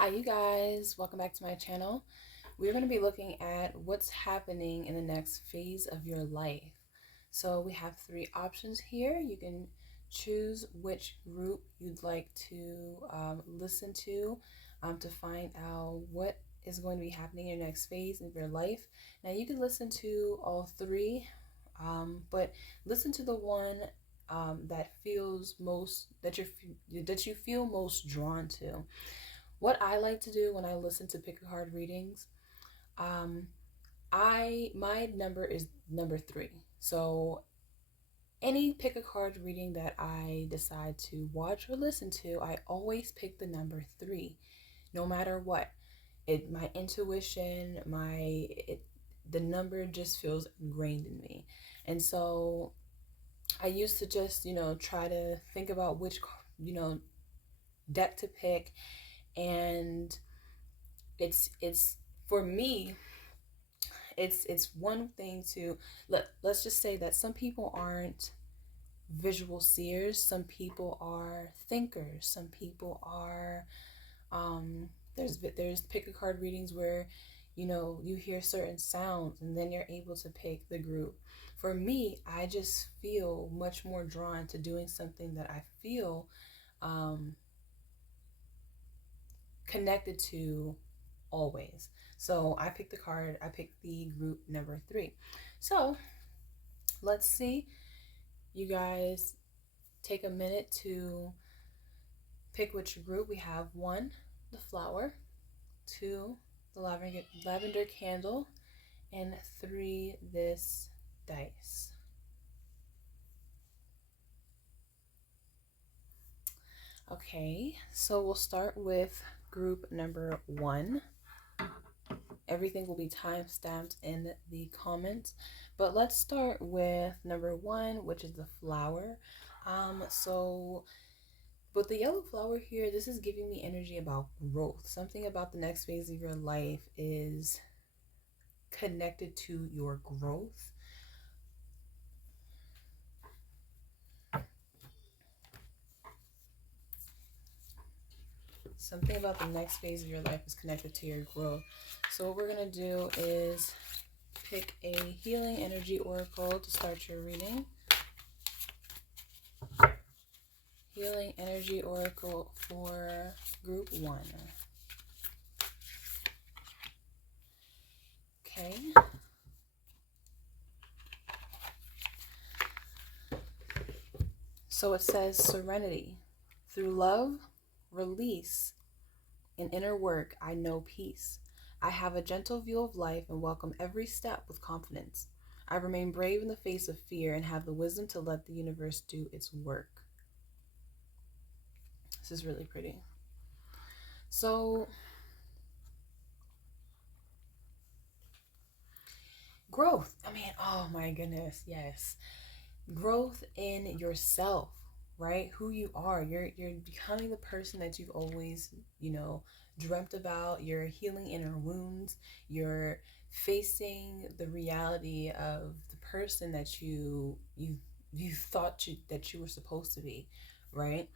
Hi you guys, welcome back to my channel. We're going to be looking at what's happening in the next phase of your life. So we have three options here. You can choose which group you'd like to listen to find out what is going to be happening in your next phase of your life. Now you can listen to all three, but listen to the one that feels most that you feel most drawn to. What I like to do when I listen to pick a card readings, my number is number 3. So any pick a card reading that I decide to watch or listen to, I always pick the number 3, no matter what. My intuition, the number just feels ingrained in me, and so I used to just try to think about which deck to pick, and it's for me, it's one thing to let's just say that some people aren't visual seers, some people are thinkers, some people are there's pick a card readings where you hear certain sounds and then you're able to pick the group. For me, I just feel much more drawn to doing something that I feel connected to always. So I picked the group number 3. So let's see. You guys take a minute to pick which group. We have 1, the flower, 2, the lavender candle, and 3, this dice. Okay, so we'll start with group number 1. Everything will be time-stamped in the comments, but let's start with number 1, which is the flower. With the yellow flower here, this is giving me energy about growth. Something about the next phase of your life is connected to your growth. Something about the next phase of your life is connected to your growth. So what we're going to do is pick a healing energy oracle to start your reading. Healing energy oracle for group 1. Okay. So it says serenity. Through love, release, and inner work, I know peace. I have a gentle view of life and welcome every step with confidence. I remain brave in the face of fear and have the wisdom to let the universe do its work. This is really pretty. So, growth. I mean, oh my goodness, yes. Growth in yourself, right? Who you are. You're becoming the person that you've always, dreamt about. You're healing inner wounds. You're facing the reality of the person that you thought that you were supposed to be, right?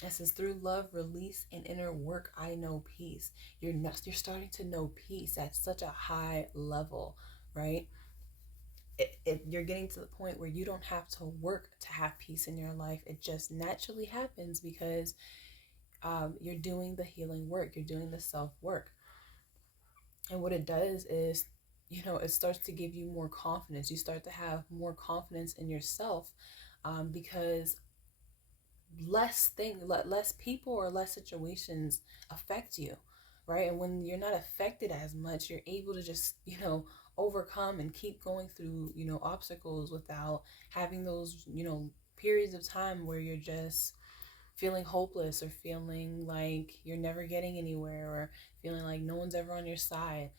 It says through love, release, and inner work, I know peace. You're starting to know peace at such a high level, right? You're getting to the point where you don't have to work to have peace in your life. It just naturally happens because you're doing the healing work. You're doing the self-work. And what it does is, it starts to give you more confidence. You start to have more confidence in yourself because less people or less situations affect you, right? And when you're not affected as much, you're able to just overcome and keep going through obstacles without having those periods of time where you're just feeling hopeless or feeling like you're never getting anywhere or feeling like no one's ever on your side,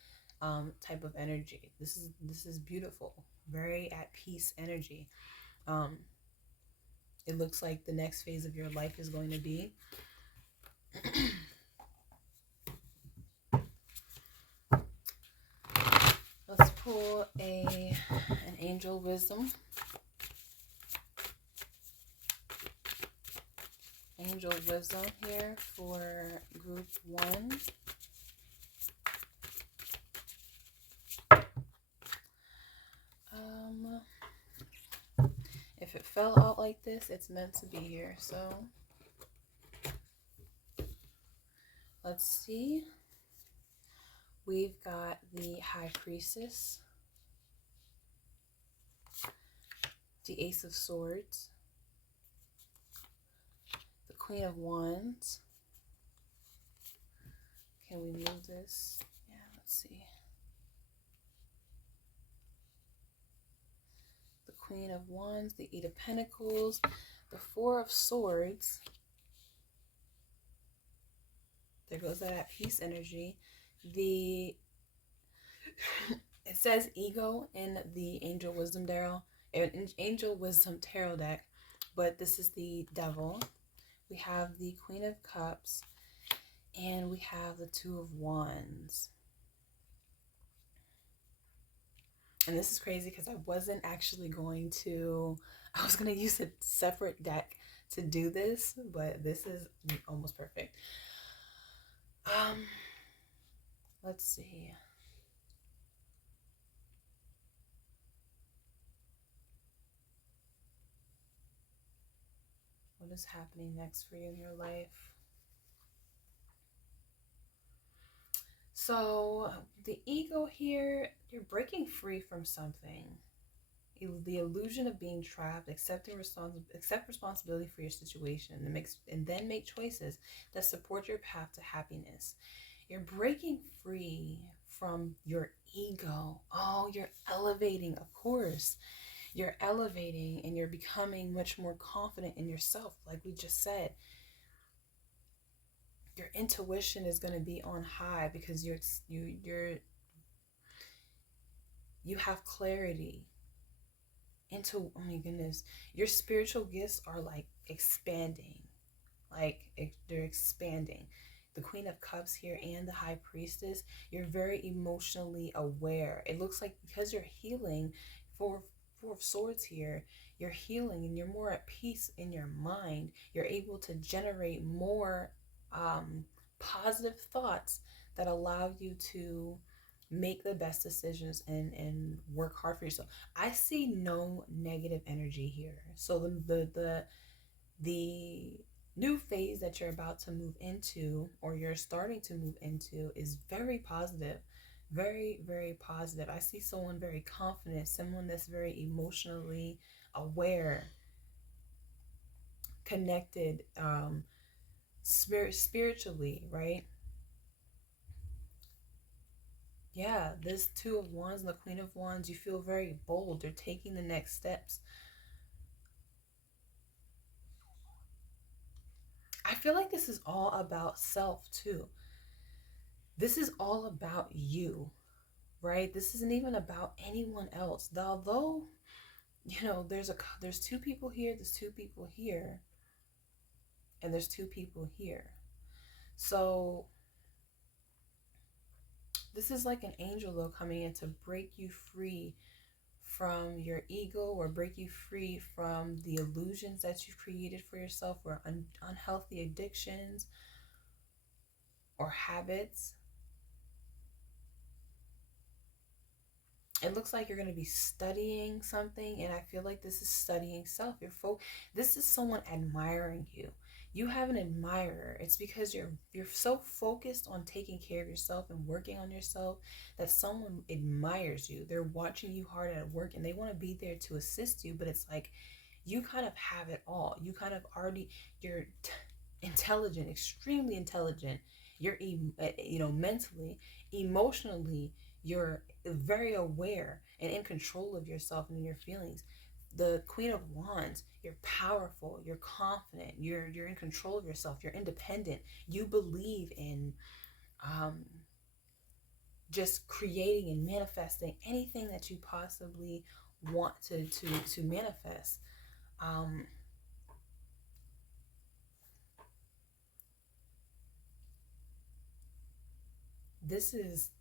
type of energy. This is beautiful, very at peace energy. It looks like the next phase of your life is going to be let's pull an angel wisdom. Angel wisdom here for group 1. this, it's meant to be here. So let's see. We've got the High Priestess, the Ace of Swords, the Queen of Wands. Can we move this? Yeah, let's see. The Queen of Wands, the Eight of Pentacles, the Four of Swords. There goes that peace energy. The it says ego in the Angel Wisdom Tarot deck, but this is the Devil. We have the Queen of Cups, and we have the Two of Wands. And this is crazy because I wasn't actually going to, I was going to use a separate deck to do this, but this is almost perfect. Let's see. What is happening next for you in your life? So the ego here, you're breaking free from something. The illusion of being trapped, accept responsibility for your situation, and then make choices that support your path to happiness. You're breaking free from your ego. Oh, you're elevating, of course. You're elevating and you're becoming much more confident in yourself, like we just said. Your intuition is going to be on high because you have clarity. Oh my goodness, your spiritual gifts are like expanding, they're expanding. The Queen of Cups here and the High Priestess, you're very emotionally aware. It looks like because you're healing, Four of Swords here, you're healing and you're more at peace in your mind. You're able to generate more positive thoughts that allow you to make the best decisions and work hard for yourself. I see no negative energy here. So the new phase that you're about to move into, or you're starting to move into, is very positive. Very, very positive. I see someone very confident, someone that's very emotionally aware, connected, spiritually, right? Yeah, this Two of Wands and the Queen of Wands, you feel very bold. You're taking the next steps. I feel like this is all about self too. This is all about you, right? This isn't even about anyone else. Although, there's two people here, there's two people here, and there's two people here. So this is like an angel though coming in to break you free from your ego, or break you free from the illusions that you've created for yourself, or unhealthy addictions or habits. It looks like you're going to be studying something, and I feel like this is studying self. This is someone admiring you. You have an admirer. It's because you're so focused on taking care of yourself and working on yourself that someone admires you. They're watching you hard at work and they want to be there to assist you, but it's like you kind of have it all. You kind of already, you're intelligent, extremely intelligent. You're mentally, emotionally, you're very aware and in control of yourself and your feelings. The Queen of Wands, you're powerful, you're confident, you're in control of yourself, you're independent. You believe in just creating and manifesting anything that you possibly want to manifest. This is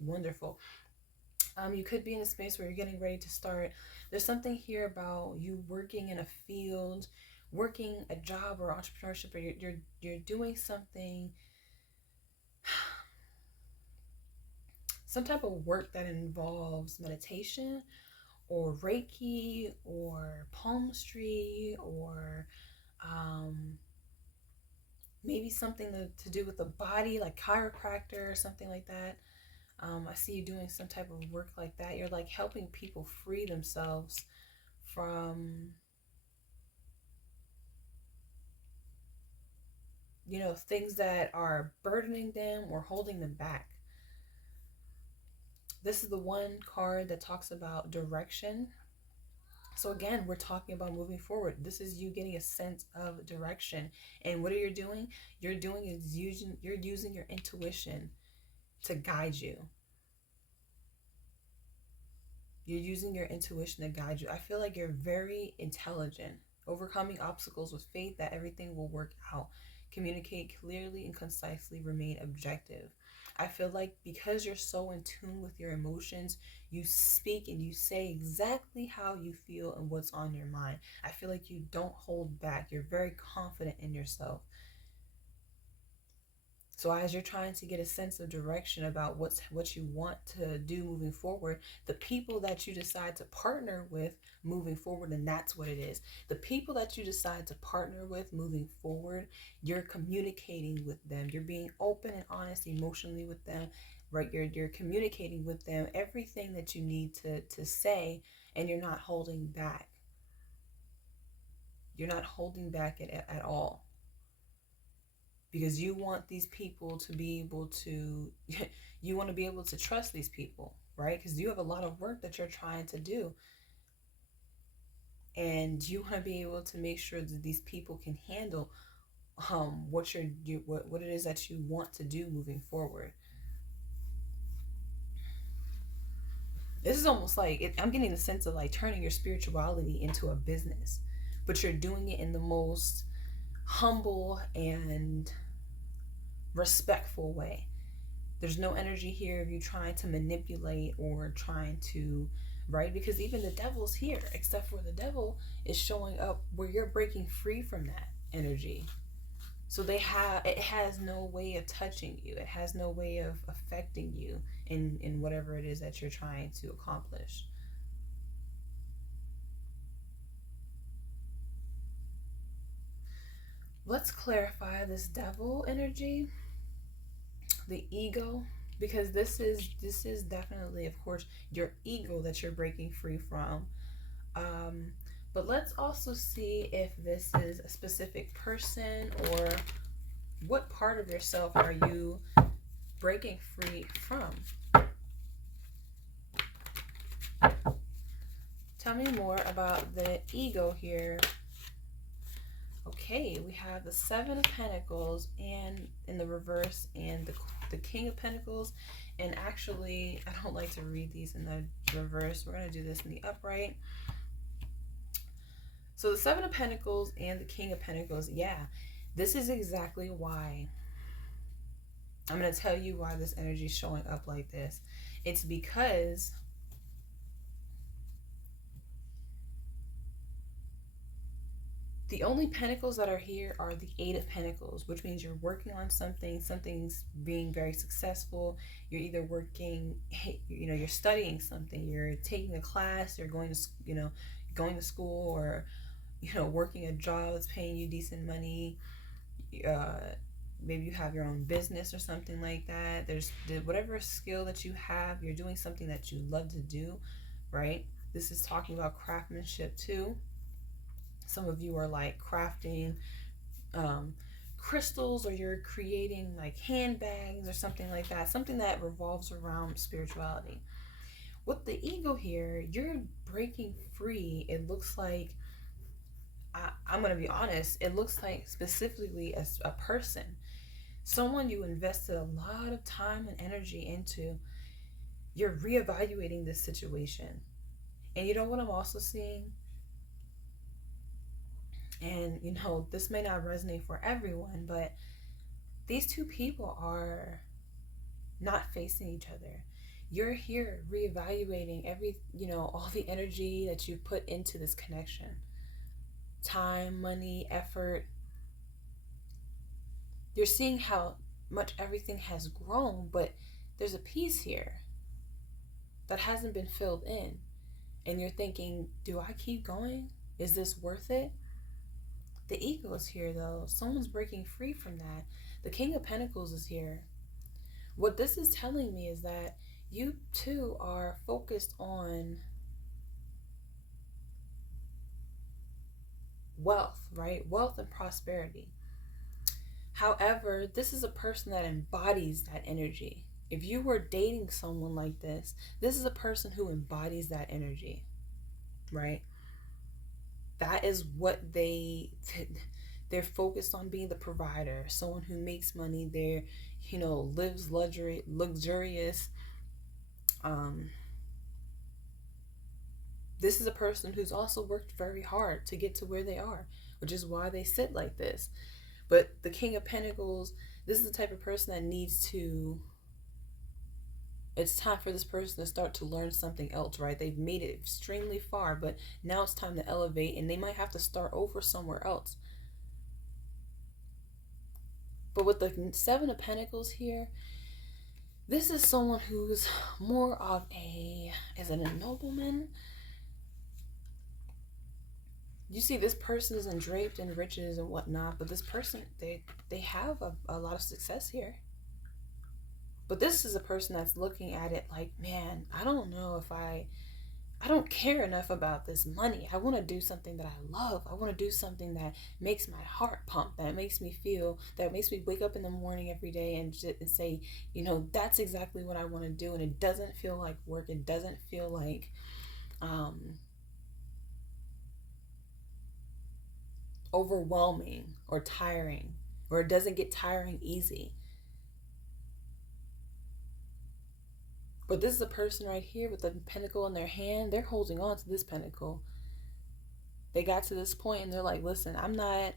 wonderful. You could be in a space where you're getting ready to start. There's something here about you working in a field, working a job or entrepreneurship, or you're doing something, some type of work that involves meditation, or Reiki or palmistry or um, maybe something to do with the body, like chiropractor or something like that. I see you doing some type of work like that. You're like helping people free themselves from, things that are burdening them or holding them back. This is the one card that talks about direction. So again, we're talking about moving forward. This is you getting a sense of direction. And what are you doing? You're using your intuition to guide you. You're using your intuition to guide you. I feel like you're very intelligent, overcoming obstacles with faith that everything will work out. Communicate clearly and concisely, remain objective. I feel like because you're so in tune with your emotions, you speak and you say exactly how you feel and what's on your mind. I feel like you don't hold back. You're very confident in yourself. So as you're trying to get a sense of direction about what you want to do moving forward, the people that you decide to partner with moving forward, and that's what it is. The people that you decide to partner with moving forward, you're communicating with them. You're being open and honest emotionally with them, right? You're communicating with them everything that you need to say, and you're not holding back. You're not holding back at all. Because you want these people to be able to, you want to be able to trust these people, right? Because you have a lot of work that you're trying to do. And you want to be able to make sure that these people can handle what it is that you want to do moving forward. This is almost like, I'm getting the sense of like turning your spirituality into a business, but you're doing it in the most humble and respectful way. There's no energy here of you trying to manipulate or trying to, right? Because even the devil's here, except for the devil is showing up where you're breaking free from that energy. So it has no way of touching you. It has no way of affecting you in whatever it is that you're trying to accomplish. Let's clarify this devil energy, the ego, because this is definitely, of course, your ego that you're breaking free from. But let's also see if this is a specific person, or what part of yourself are you breaking free from? Tell me more about the ego here. Okay, we have the Seven of Pentacles and in the reverse, and the King of Pentacles. And actually, I don't like to read these in the reverse. We're going to do this in the upright. So the Seven of Pentacles and the King of Pentacles, yeah, this is exactly why. I'm going to tell you why this energy is showing up like this. It's because the only pentacles that are here are the Eight of Pentacles, which means you're working on something, something's being very successful. You're either working, you're studying something, you're taking a class, you're going to, going to school, or, working a job that's paying you decent money. Maybe you have your own business or something like that. There's whatever skill that you have, you're doing something that you love to do, right? This is talking about craftsmanship too. Some of you are like crafting crystals, or you're creating like handbags or something like that, something that revolves around spirituality. With the ego here, you're breaking free. It looks like, I'm going to be honest, it looks like specifically as a person, someone you invested a lot of time and energy into. You're reevaluating this situation. And you know what I'm also seeing? And, this may not resonate for everyone, but these two people are not facing each other. You're here reevaluating all the energy that you put into this connection. Time, money, effort. You're seeing how much everything has grown, but there's a piece here that hasn't been filled in. And you're thinking, do I keep going? Is this worth it? The ego is here though. Someone's breaking free from that. The King of Pentacles is here. What this is telling me is that you too are focused on wealth, right? Wealth and prosperity. However, this is a person that embodies that energy. If you were dating someone like this is a person who embodies that energy, right? That is what they're focused on, being the provider, someone who makes money. They're, lives luxurious. This is a person who's also worked very hard to get to where they are, which is why they sit like this. But the King of Pentacles, this is the type of person that needs to, it's time for this person to start to learn something else, right? They've made it extremely far, but now it's time to elevate, and they might have to start over somewhere else. But with the Seven of Pentacles here, this is someone who's more of is it a nobleman? You see, this person isn't draped in riches and whatnot, but this person, they have a lot of success here. But this is a person that's looking at it like, man, I don't know if I don't care enough about this money. I want to do something that I love. I want to do something that makes my heart pump, that makes me feel, that makes me wake up in the morning every day and say, that's exactly what I want to do. And it doesn't feel like work. It doesn't feel like, overwhelming or tiring, or it doesn't get tiring easy. But this is a person right here with a pentacle in their hand. They're holding on to this pentacle. They got to this point and they're like, listen, I'm not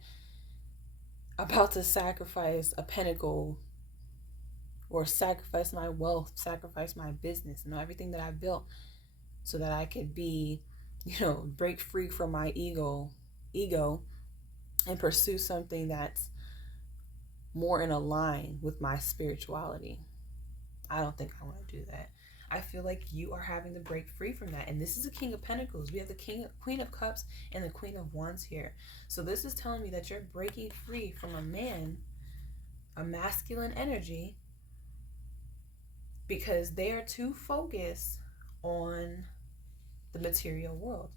about to sacrifice a pentacle or sacrifice my wealth, sacrifice my business, everything that I've built so that I could be, break free from my ego and pursue something that's more in a line with my spirituality. I don't think I want to do that. I feel like you are having to break free from that. And this is a King of Pentacles. We have the Queen of Cups and the Queen of Wands here. So this is telling me that you're breaking free from a man, a masculine energy, because they are too focused on the material world.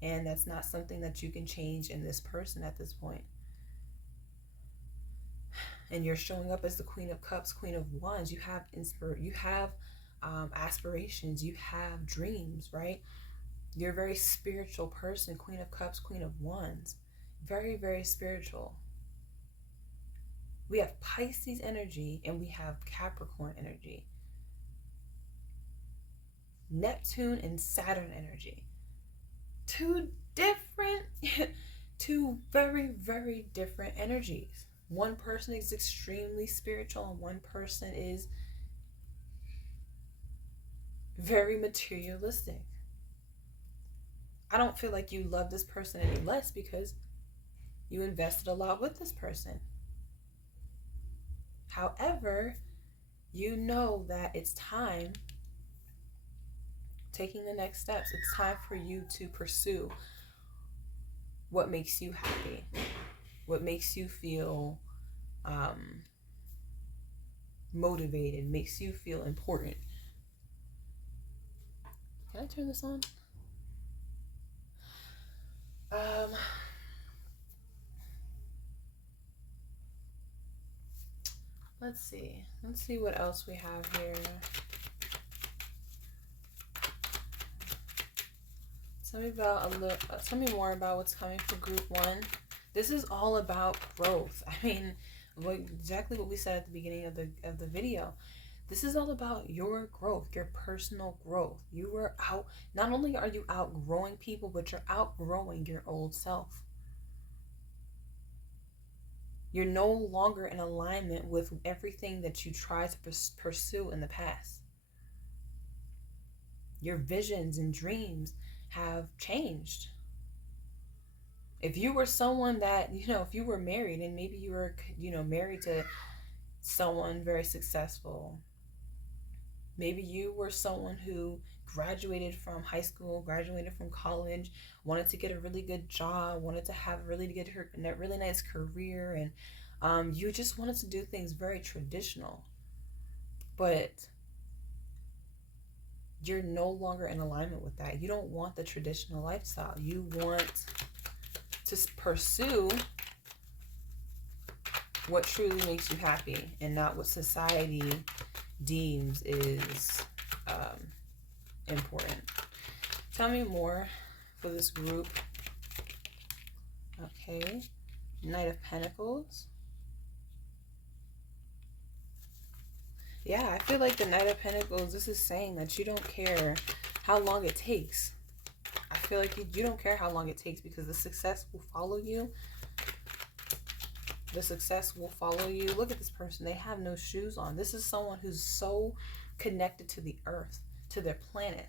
And that's not something that you can change in this person at this point. And you're showing up as the Queen of Cups, Queen of Wands. You have aspirations. You have dreams, right? You're a very spiritual person. Queen of Cups, Queen of Wands. Very, very spiritual. We have Pisces energy and we have Capricorn energy. Neptune and Saturn energy. Two very, very different energies. One person is extremely spiritual and one person is very materialistic. I don't feel like you love this person any less because you invested a lot with this person. However, you know that it's time, taking the next steps. It's time for you to pursue what makes you happy, what makes you feel motivated, makes you feel important. Can I turn this on? Let's see what else we have here. Tell me more about what's coming for group 1. This is all about growth. I mean, exactly what we said at the beginning of the video. This is all about your growth, your personal growth. Not only are you outgrowing people, but you're outgrowing your old self. You're no longer in alignment with everything that you tried to pursue in the past. Your visions and dreams have changed. If you were someone that, if you were married and maybe you were, married to someone very successful, Maybe you were someone who graduated from high school, graduated from college, wanted to get a really good job, wanted to have a really nice career, and you just wanted to do things very traditional. But you're no longer in alignment with that. You don't want the traditional lifestyle. You want to pursue what truly makes you happy and not what society deems is important. Tell me more for this group. Okay. Knight of Pentacles. Yeah, I feel like the Knight of Pentacles, this is saying that you don't care how long it takes. I feel like you don't care how long it takes because the success will follow you. The success will follow you. Look at this person. They have no shoes on. This is someone who's so connected to the earth, to their planet.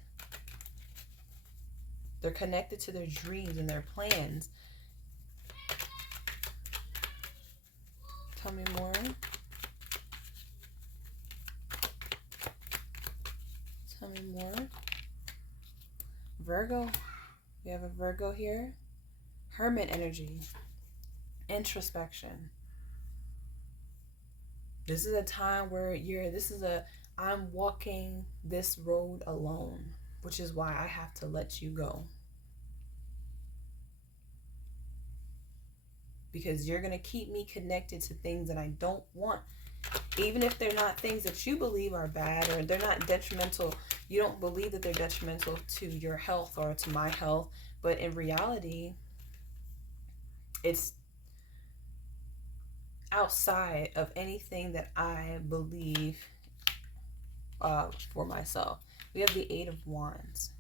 They're connected to their dreams and their plans. Tell me more. Tell me more. Virgo. We have a Virgo here. Hermit energy. Introspection. This is a time where I'm walking this road alone, which is why I have to let you go. Because you're going to keep me connected to things that I don't want. Even if they're not things that you believe are bad or they're not detrimental, you don't believe that they're detrimental to your health or to my health. But in reality, it's outside of anything that I believe for myself. We have the Eight of Wands.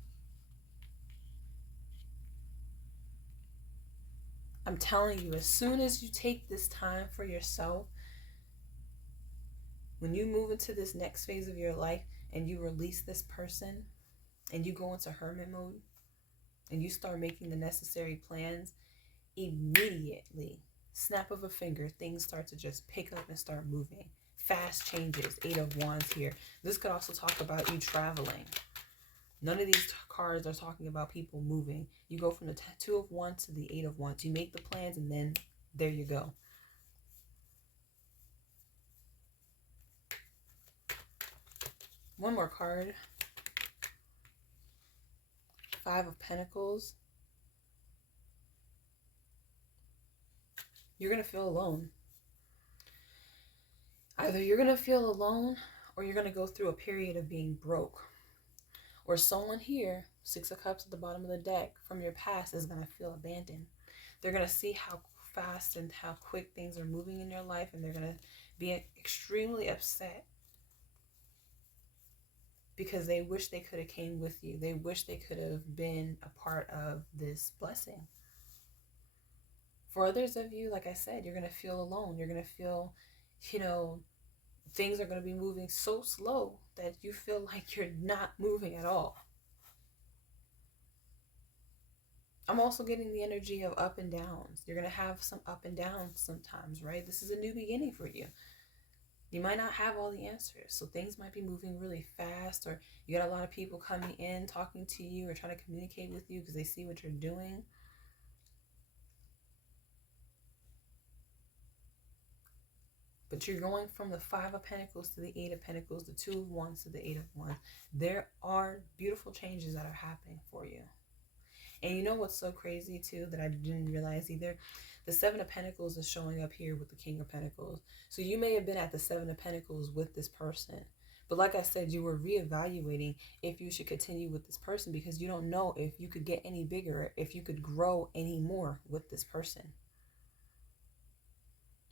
I'm telling you, as soon as you take this time for yourself, when you move into this next phase of your life and you release this person and you go into hermit mode and you start making the necessary plans, immediately, snap of a finger, things start to just pick up and start moving. Fast changes. Eight of Wands here. This could also talk about you traveling. None of these cards are talking about people moving. You go from the Two of Wands to the Eight of Wands. You make the plans and then there you go. One more card. Five of Pentacles. You're going to feel alone. Either you're going to feel alone or you're going to go through a period of being broke. Or someone here, Six of Cups at the bottom of the deck, from your past is going to feel abandoned. They're going to see how fast and how quick things are moving in your life, and they're going to be extremely upset because they wish they could have came with you. They wish they could have been a part of this blessing. For others of you, like I said, you're going to feel alone. You're going to feel, things are going to be moving so slow that you feel like you're not moving at all. I'm also getting the energy of up and downs. You're going to have some up and downs sometimes, right? This is a new beginning for you. You might not have all the answers, so things might be moving really fast, or you got a lot of people coming in, talking to you, or trying to communicate with you because they see what you're doing. But you're going from the Five of Pentacles to the Eight of Pentacles, the Two of Wands to the Eight of Wands. There are beautiful changes that are happening for you. And you know what's so crazy too that I didn't realize either? The Seven of Pentacles is showing up here with the King of Pentacles. So you may have been at the Seven of Pentacles with this person. But like I said, you were reevaluating if you should continue with this person because you don't know if you could get any bigger, if you could grow any more with this person.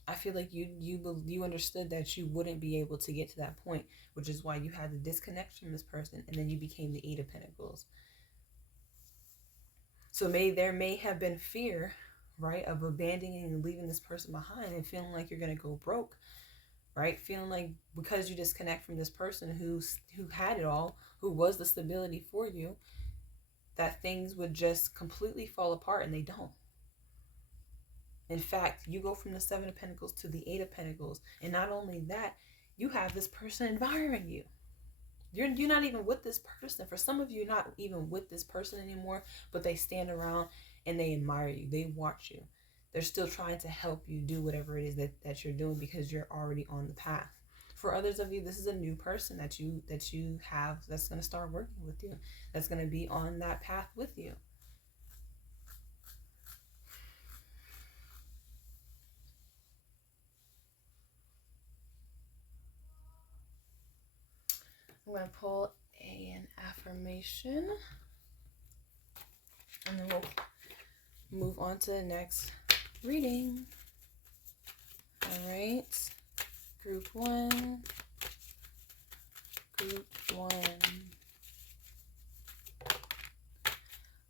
I feel like you understood that you wouldn't be able to get to that point, which is why you had the disconnection from this person, and then you became the Eight of Pentacles. So there may have been fear, right, of abandoning and leaving this person behind and feeling like you're going to go broke, right? Feeling like because you disconnect from this person who had it all, who was the stability for you, that things would just completely fall apart, and they don't. In fact, you go from the Seven of Pentacles to the Eight of Pentacles. And not only that, you have this person admiring you. You're not even with this person. For some of you, you're not even with this person anymore, but they stand around and they admire you. They watch you. They're still trying to help you do whatever it is that you're doing because you're already on the path. For others of you, this is a new person that you have that's going to start working with you. That's going to be on that path with you. I'm going to pull an affirmation and then we'll move on to the next reading. All right. Group 1. Group 1.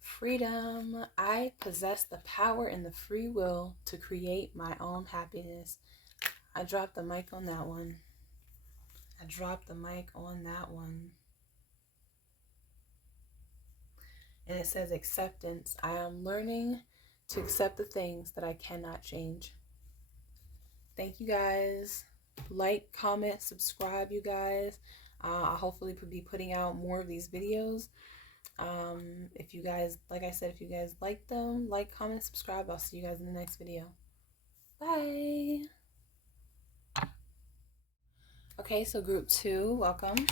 Freedom. I possess the power and the free will to create my own happiness. I dropped the mic on that one. And it says acceptance. I am learning to accept the things that I cannot change. Thank you guys. Like, comment, subscribe, you guys. I'll hopefully be putting out more of these videos. If you guys, like I said, if you guys like them, like, comment, subscribe. I'll see you guys in the next video. Bye. Okay, so group 2, welcome.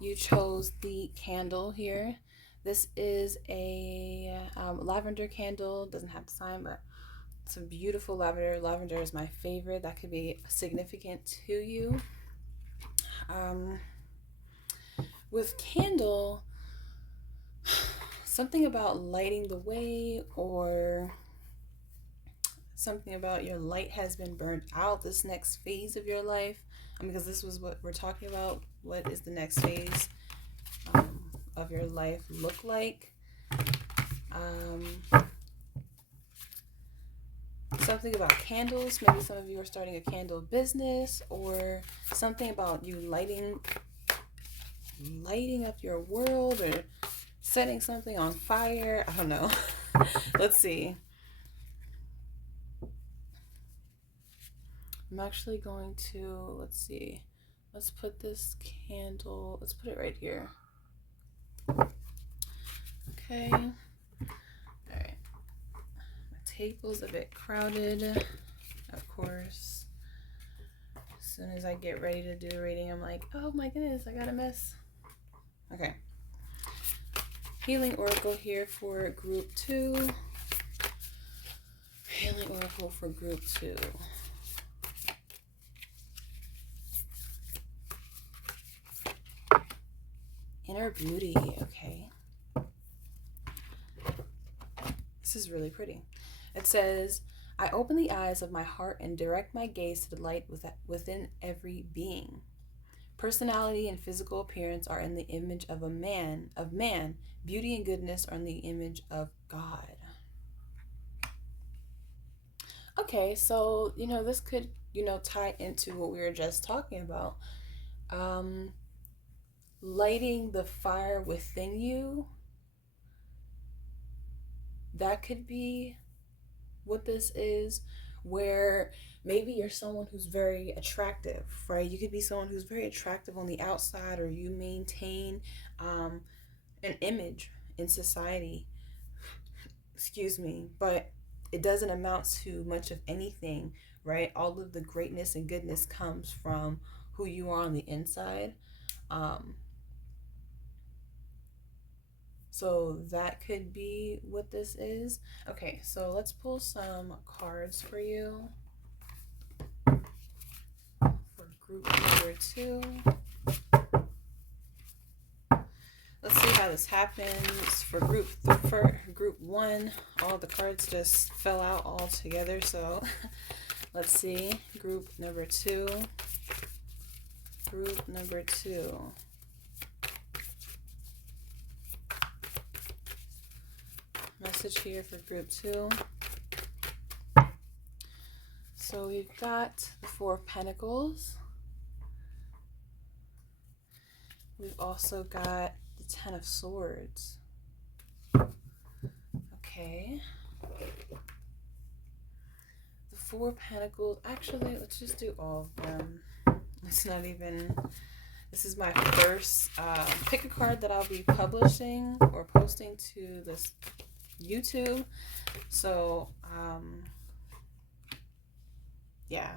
You chose the candle here. This is a lavender candle. Doesn't have to sign, but it's a beautiful lavender. Lavender is my favorite. That could be significant to you. With candle, something about lighting the way, or something about your light has been burned out this next phase of your life. Because this was what we're talking about. What is the next phase of your life look like? Something about candles. Maybe some of you are starting a candle business, or something about you lighting up your world, or setting something on fire. I don't know. Let's see. I'm actually going to, let's see. Let's put this candle, let's put it right here. Okay. All right. My table's a bit crowded, of course. As soon as I get ready to do the reading, I'm like, oh my goodness, I got a mess. Okay. Healing Oracle here for group 2. Healing Oracle for group 2. Inner beauty, okay. This is really pretty. It says, I open the eyes of my heart and direct my gaze to the light within every being. Personality and physical appearance are in the image of man. Beauty and goodness are in the image of God. Okay, so, this could, tie into what we were just talking about. Lighting the fire within you. That could be what this is, where maybe you're someone who's very attractive, right? You could be someone who's very attractive on the outside, or you maintain an image in society, but it doesn't amount to much of anything, right? All of the greatness and goodness comes from who you are on the inside. So that could be what this is. Okay, so let's pull some cards for you for group number 2. Let's see how this happens for group 1. All the cards just fell out all together, so let's see. Group number 2. Group number 2. Message here for group 2. So we've got the 4 of Pentacles. We've also got the 10 of Swords. Okay. The 4 of Pentacles. Actually, let's just do all of them. This This is my first pick a card that I'll be publishing or posting to this YouTube. So, yeah.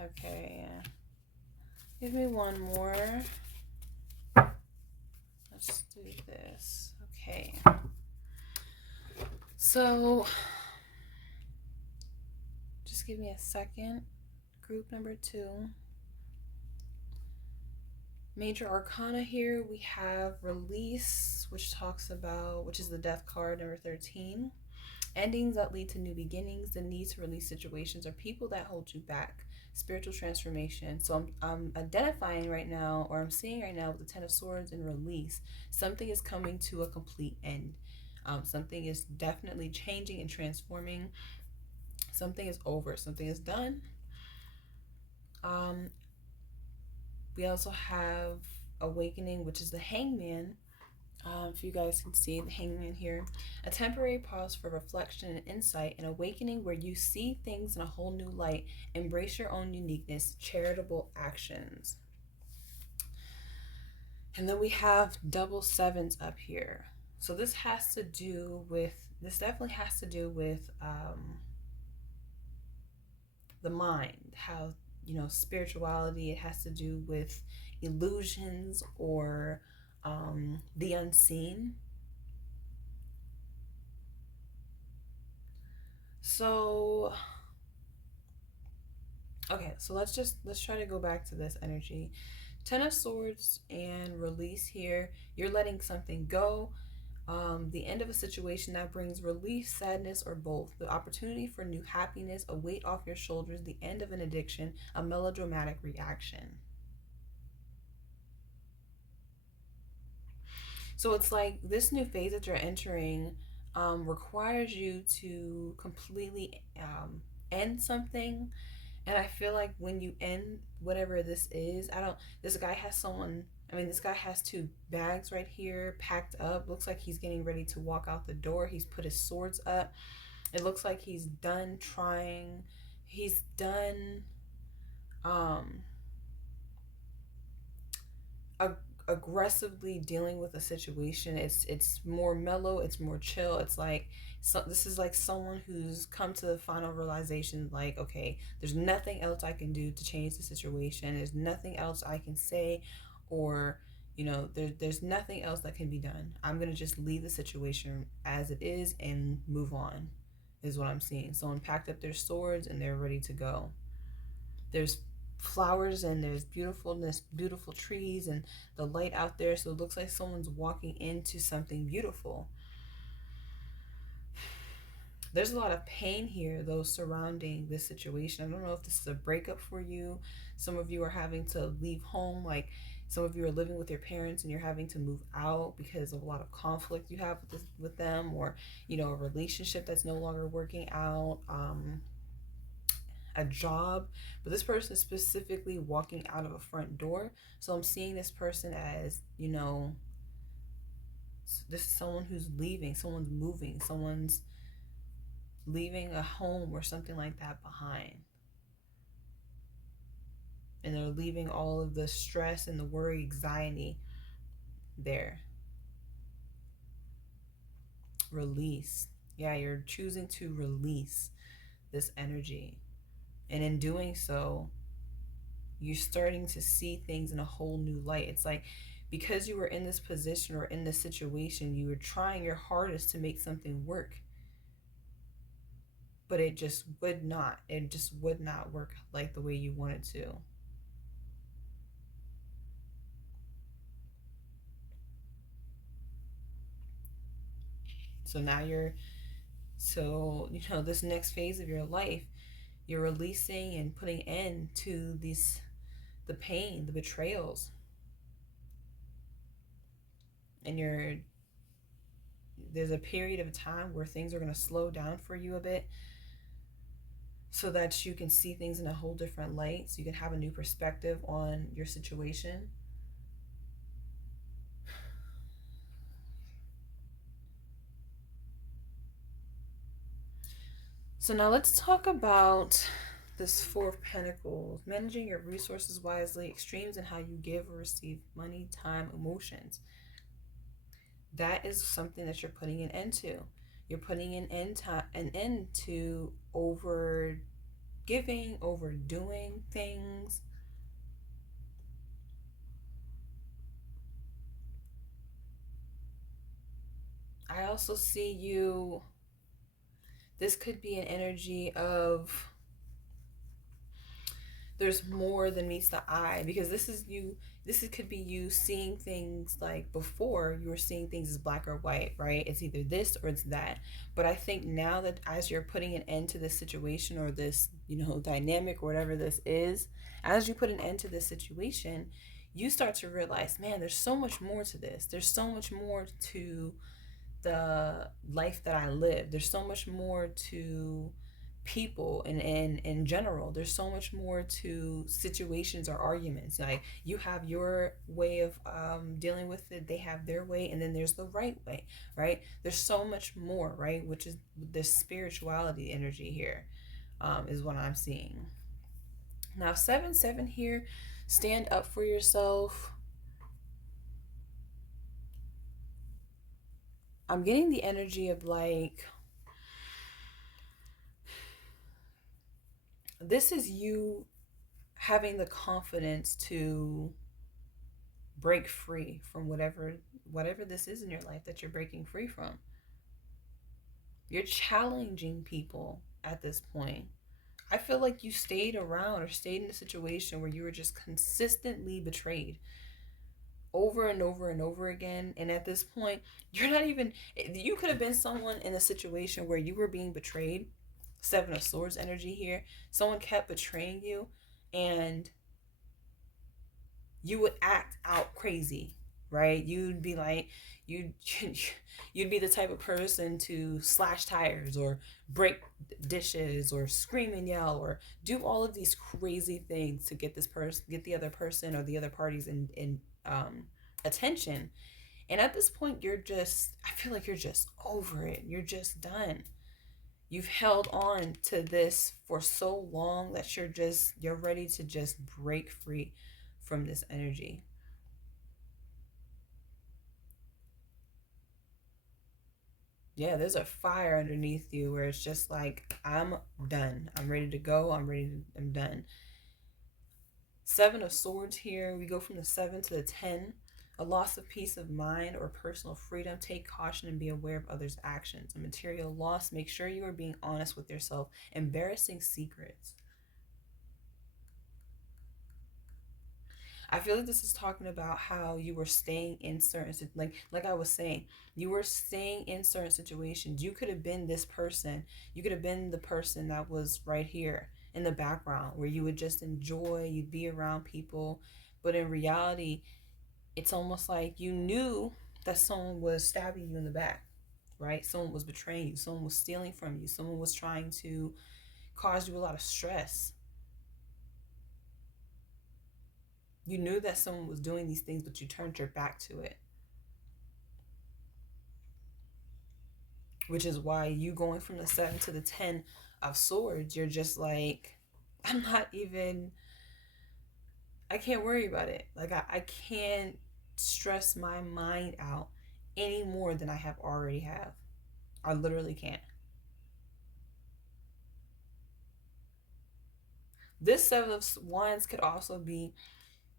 Okay. Give me one more. Let's do this. Okay. So, just give me a second. Group number 2. Major Arcana here, we have Release, which is the Death card, number 13. Endings that lead to new beginnings, the need to release situations or people that hold you back, spiritual transformation. So I'm identifying right now, or I'm seeing right now with the Ten of Swords and Release, something is coming to a complete end. Something is definitely changing and transforming. Something is over, something is done. We also have Awakening, which is the Hangman. If you guys can see the Hangman here, a temporary pause for reflection and insight, an awakening where you see things in a whole new light, embrace your own uniqueness, charitable actions. And then we have double sevens up here. So this definitely has to do with the mind, how, spirituality, it has to do with illusions or the unseen. So, okay, so let's try to go back to this energy. Ten of Swords and Release here. You're letting something go. The end of a situation that brings relief, sadness, or both. The opportunity for new happiness, a weight off your shoulders, the end of an addiction, a melodramatic reaction. So it's like this new phase that you're entering requires you to completely end something. And I feel like when you end whatever this is, this guy has this guy has 2 bags right here packed up. Looks like he's getting ready to walk out the door. He's put his swords up. It looks like he's done trying. He's done um, aggressively dealing with a situation. It's more mellow, it's more chill. It's like, so this is like someone who's come to the final realization, like, okay, there's nothing else I can do to change the situation. There's nothing else I can say, or there's nothing else that can be done. I'm gonna just leave the situation as it is and move on, is what I'm seeing. Someone packed up their swords and they're ready to go. There's flowers and there's beautiful trees and the light out there, so it looks like someone's walking into something beautiful. There's a lot of pain here though surrounding this situation. I don't know if this is a breakup for you. Some of you are having to leave home, like some of you are living with your parents and you're having to move out because of a lot of conflict you have with them, or a relationship that's no longer working out, a job. But this person is specifically walking out of a front door. So I'm seeing this person as, this is someone who's leaving, someone's moving, someone's leaving a home or something like that behind. And they're leaving all of the stress and the worry, anxiety there. Release. Yeah, you're choosing to release this energy. And in doing so, you're starting to see things in a whole new light. It's like, because you were in this position or in this situation, you were trying your hardest to make something work. But it just would not. It just would not work like the way you wanted to. So now this next phase of your life, you're releasing and putting end to the pain, the betrayals. And there's a period of time where things are going to slow down for you a bit, so that you can see things in a whole different light, so you can have a new perspective on your situation. So now let's talk about this Four of Pentacles, managing your resources wisely, extremes in how you give or receive money, time, emotions. That is something that you're putting an end to. You're putting an end to over giving, overdoing things. I also see you, this could be an energy of there's more than meets the eye, because could be you seeing things like before you were seeing things as black or white, right? It's either this or it's that. But I think now that as you're putting an end to this situation or this, dynamic or whatever this is, as you put an end to this situation, you start to realize, man, there's so much more to this. There's so much more to the life that I live. There's so much more to people and in general. There's so much more to situations or arguments. Like, you have your way of dealing with it, they have their way, and then there's the right way, right? There's so much more, right? Which is this spirituality energy here, is what I'm seeing. Now 7-7 here, stand up for yourself. I'm getting the energy of like, this is you having the confidence to break free from whatever this is in your life that you're breaking free from. You're challenging people at this point. I feel like you stayed around or stayed in a situation where you were just consistently betrayed over and over and over again. And at this point, you're not even, you could have been someone in a situation where you were being betrayed. Seven of Swords energy here. Someone kept betraying you, and you would act out crazy, right? You'd be like, you'd you'd be the type of person to slash tires or break dishes or scream and yell or do all of these crazy things to get the other person or the other parties in attention. And at this point, I feel like you're just over it. You're just done. You've held on to this for so long that you're ready to just break free from this energy. Yeah, there's a fire underneath you where it's just like, I'm done. I'm ready to go. I'm done. Seven of Swords here. We go from the 7 to the 10. A loss of peace of mind or personal freedom. Take caution and be aware of others' actions. A material loss. Make sure you are being honest with yourself. Embarrassing secrets. I feel like this is talking about how you were staying in certain, like I was saying, you were staying in certain situations. You could have been this person. You could have been the person that was right here in the background where you would just enjoy, you'd be around people, but in reality, it's almost like you knew that someone was stabbing you in the back, right? Someone was betraying you, someone was stealing from you, someone was trying to cause you a lot of stress. You knew that someone was doing these things, but you turned your back to it. Which is why you going from the 7 to the 10 of Swords, you're just like, I'm not even, I can't worry about it. Like, I can't stress my mind out any more than I have already have. I literally can't. This 7 of Wands could also be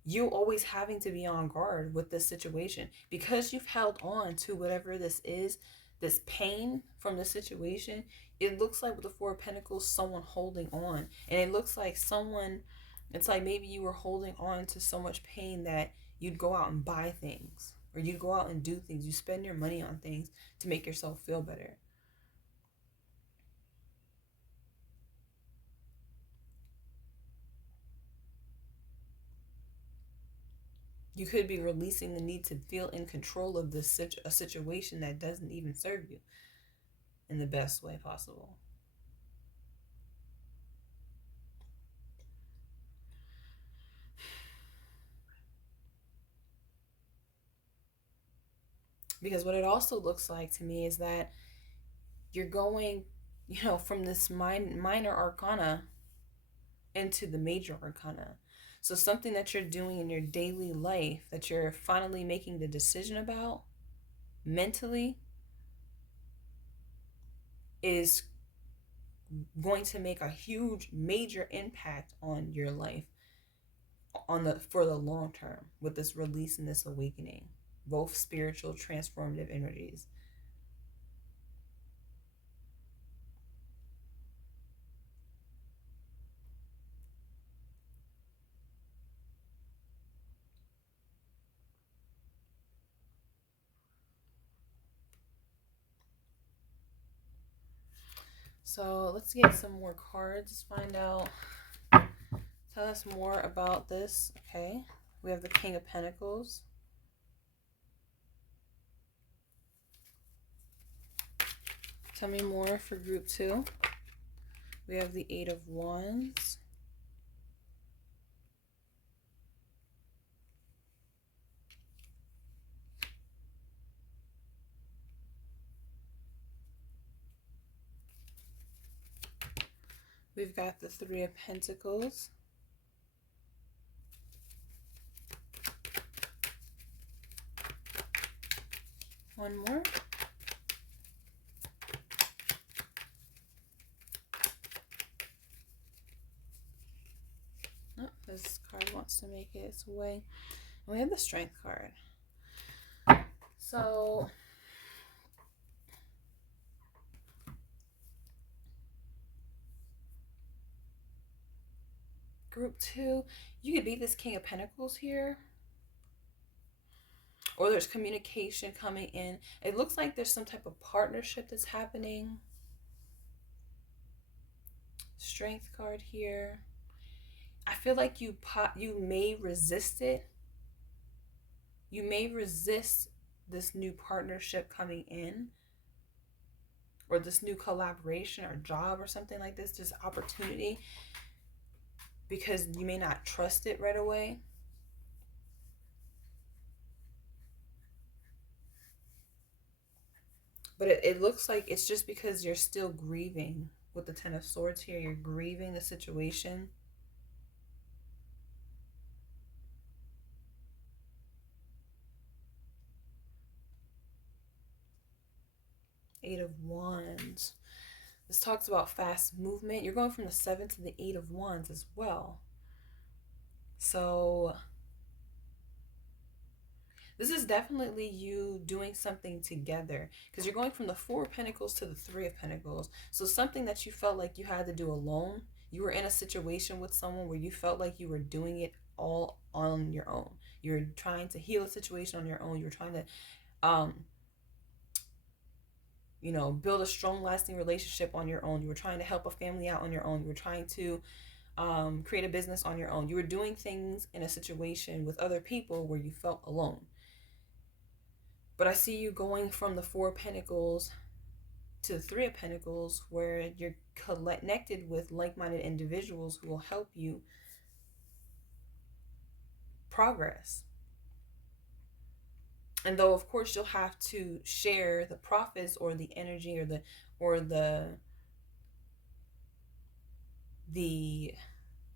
you always having to be on guard with this situation because you've held on to whatever this is, this pain from the situation. It looks like with the Four of Pentacles, someone holding on, and it looks like someone, it's like maybe you were holding on to so much pain that you'd go out and buy things or you'd go out and do things, you spend your money on things to make yourself feel better. You could be releasing the need to feel in control of a situation that doesn't even serve you in the best way possible. Because what it also looks like to me is that you're going, from this minor arcana into the major arcana. So something that you're doing in your daily life that you're finally making the decision about mentally is going to make a huge major impact on your life on the for the long term with this release and this awakening, both spiritual transformative energies. So let's get some more cards, find out, tell us more about this. Okay, we have the King of Pentacles. Tell me more for group 2. We have the Eight of Wands. We've got the Three of Pentacles. One more. Oh, this card wants to make its way. And we have the Strength card. So group 2, you could be this King of Pentacles here. Or there's communication coming in. It looks like there's some type of partnership that's happening. Strength card here. I feel like you may resist it. You may resist this new partnership coming in, or this new collaboration or job or something like this opportunity, because you may not trust it right away. But it looks like it's just because you're still grieving. With the Ten of Swords here, you're grieving the situation. Eight of Wands. This talks about fast movement. You're going from the 7 to the 8 of Wands as well. So this is definitely you doing something together, because you're going from the Four of Pentacles to the Three of Pentacles. So something that you felt like you had to do alone, you were in a situation with someone where you felt like you were doing it all on your own. You were trying to heal a situation on your own. You were trying to build a strong, lasting relationship on your own. You were trying to help a family out on your own. You were trying to create a business on your own. You were doing things in a situation with other people where you felt alone. But I see you going from the Four of Pentacles to the Three of Pentacles, where you're connected with like-minded individuals who will help you progress. And though, of course, you'll have to share the profits or the energy or the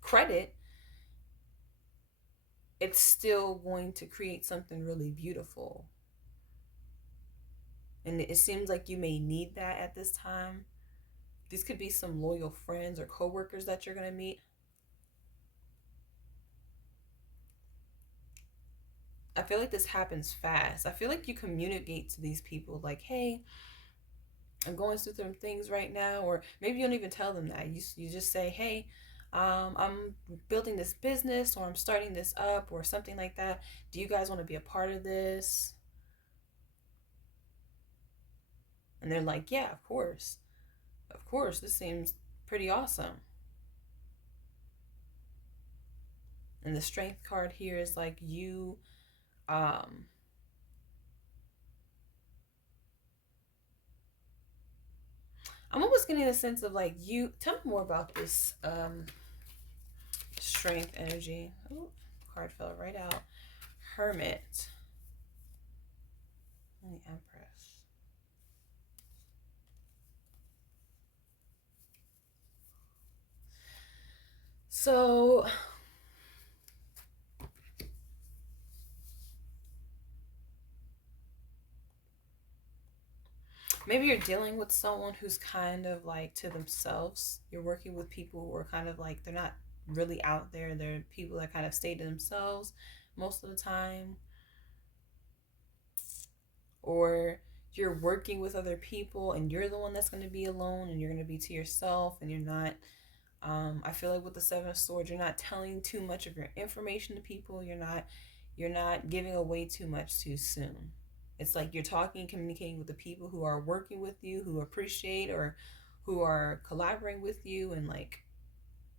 credit, it's still going to create something really beautiful. And it seems like you may need that at this time. These could be some loyal friends or coworkers that you're going to meet. I feel like this happens fast. I feel like you communicate to these people like, hey, I'm going through some things right now. Or maybe you don't even tell them that. You just say, hey, I'm building this business, or I'm starting this up, or something like that. Do you guys want to be a part of this? And they're like, yeah, of course. Of course, this seems pretty awesome. And the Strength card here is like you, I'm almost getting a sense of like you. Tell me more about this Strength energy. Oh, card fell right out. Hermit and the Empress. So maybe you're dealing with someone who's kind of like to themselves. You're working with people who are kind of like, they're not really out there. They're people that kind of stay to themselves most of the time. Or you're working with other people and you're the one that's going to be alone and you're going to be to yourself and you're not. I feel like with the Seven of Swords, you're not telling too much of your information to people. You're not giving away too much too soon. It's like you're talking and communicating with the people who are working with you, who appreciate or who are collaborating with you and like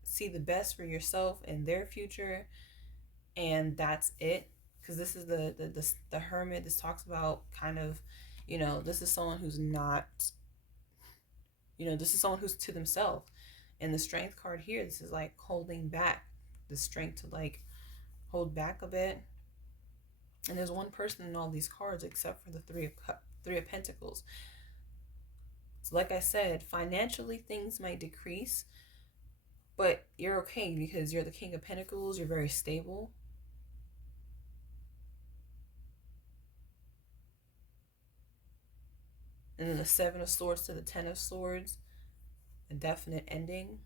see the best for yourself and their future, and that's it. Because this is the hermit. This talks about kind of, this is someone who's not, this is someone who's to themselves. And the strength card here, this is like holding back, the strength to like hold back a bit. And there's one person in all these cards except for the three of Pentacles. So like I said, financially things might decrease, but you're okay because you're the King of Pentacles. You're very stable. And then the Seven of Swords to the Ten of Swords, a definite ending.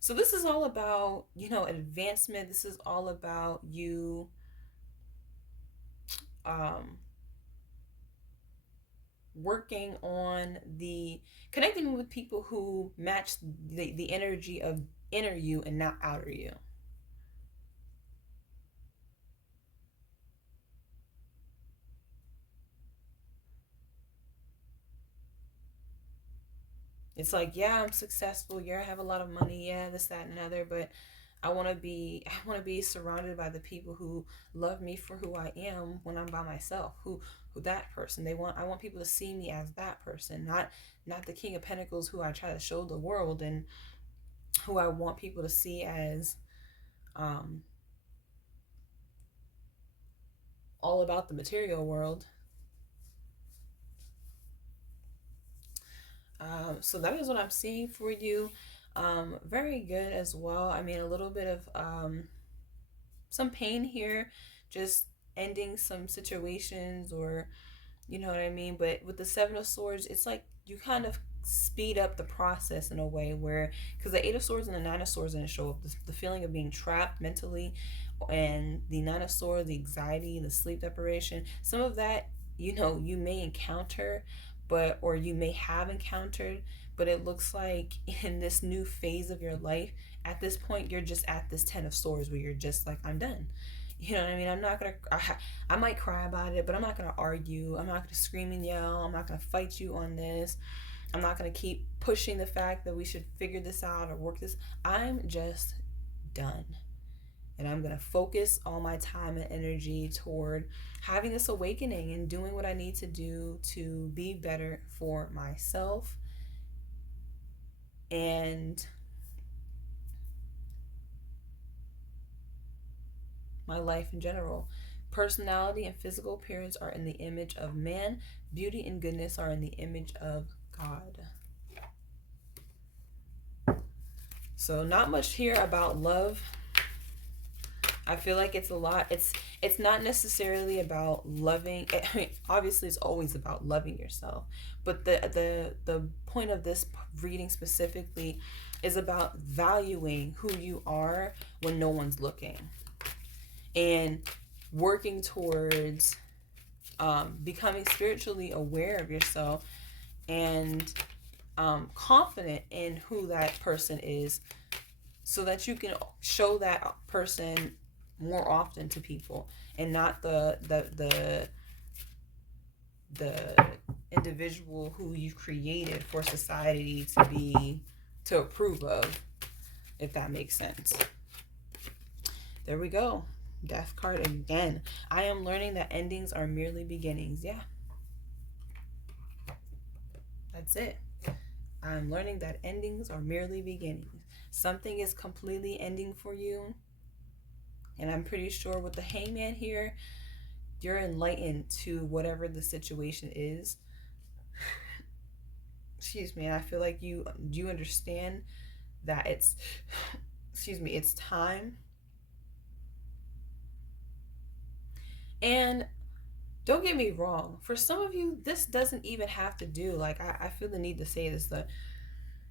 So this is all about, advancement. This is all about you working on the connecting with people who match the energy of inner you and not outer you. It's like, yeah, I'm successful. Yeah, I have a lot of money. Yeah, this, that, and another. But I want to be surrounded by the people who love me for who I am when I'm by myself. Who that person. I want people to see me as that person, not the King of Pentacles who I try to show the world and who I want people to see as um, all about the material world. So that is what I'm seeing for you. Very good as well. I mean, a little bit of some pain here, just ending some situations, or you know what I mean. But with the Seven of Swords, it's like you kind of speed up the process in a way where, because the Eight of Swords and the Nine of Swords didn't show up. The feeling of being trapped mentally, and the Nine of Swords, the anxiety, the sleep deprivation, some of that, you may encounter, or you may have encountered, but it looks like in this new phase of your life, at this point, you're just at this Ten of Swords where you're just like, I'm done. You know what I mean? I'm not gonna. I might cry about it, but I'm not gonna argue. I'm not gonna scream and yell. I'm not gonna fight you on this. I'm not gonna keep pushing the fact that we should figure this out or work this. I'm just done. And I'm going to focus all my time and energy toward having this awakening and doing what I need to do to be better for myself and my life in general. Personality and physical appearance are in the image of man. Beauty and goodness are in the image of God. So not much here about love. I feel like it's a lot. It's not necessarily about loving. I mean, obviously, it's always about loving yourself. But the point of this reading specifically is about valuing who you are when no one's looking, and working towards becoming spiritually aware of yourself and confident in who that person is, so that you can show that person more often to people, and not the individual who you created for society to approve of, if that makes sense. There we go. Death card again. I am learning that endings are merely beginnings. Yeah, that's it. I'm learning that endings are merely beginnings. Something is completely ending for you, and I'm pretty sure with the Hangman here, you're enlightened to whatever the situation is. Excuse me. I feel like you understand that it's, excuse me, it's time. And don't get me wrong, for some of you, this doesn't even have to do, like, I feel the need to say this, that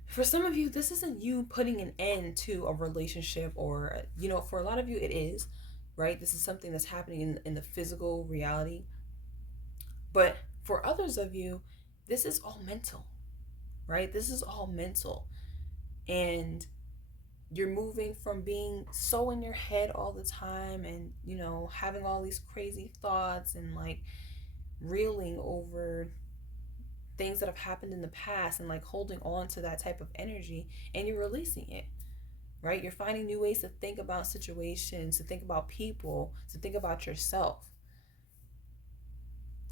for some of you, this isn't you putting an end to a relationship, or, for a lot of you, it is, right? This is something that's happening in the physical reality. But for others of you, this is all mental, right? This is all mental. And you're moving from being so in your head all the time and, having all these crazy thoughts and like reeling over things that have happened in the past and like holding on to that type of energy, and you're releasing it, right? You're finding new ways to think about situations, to think about people, to think about yourself,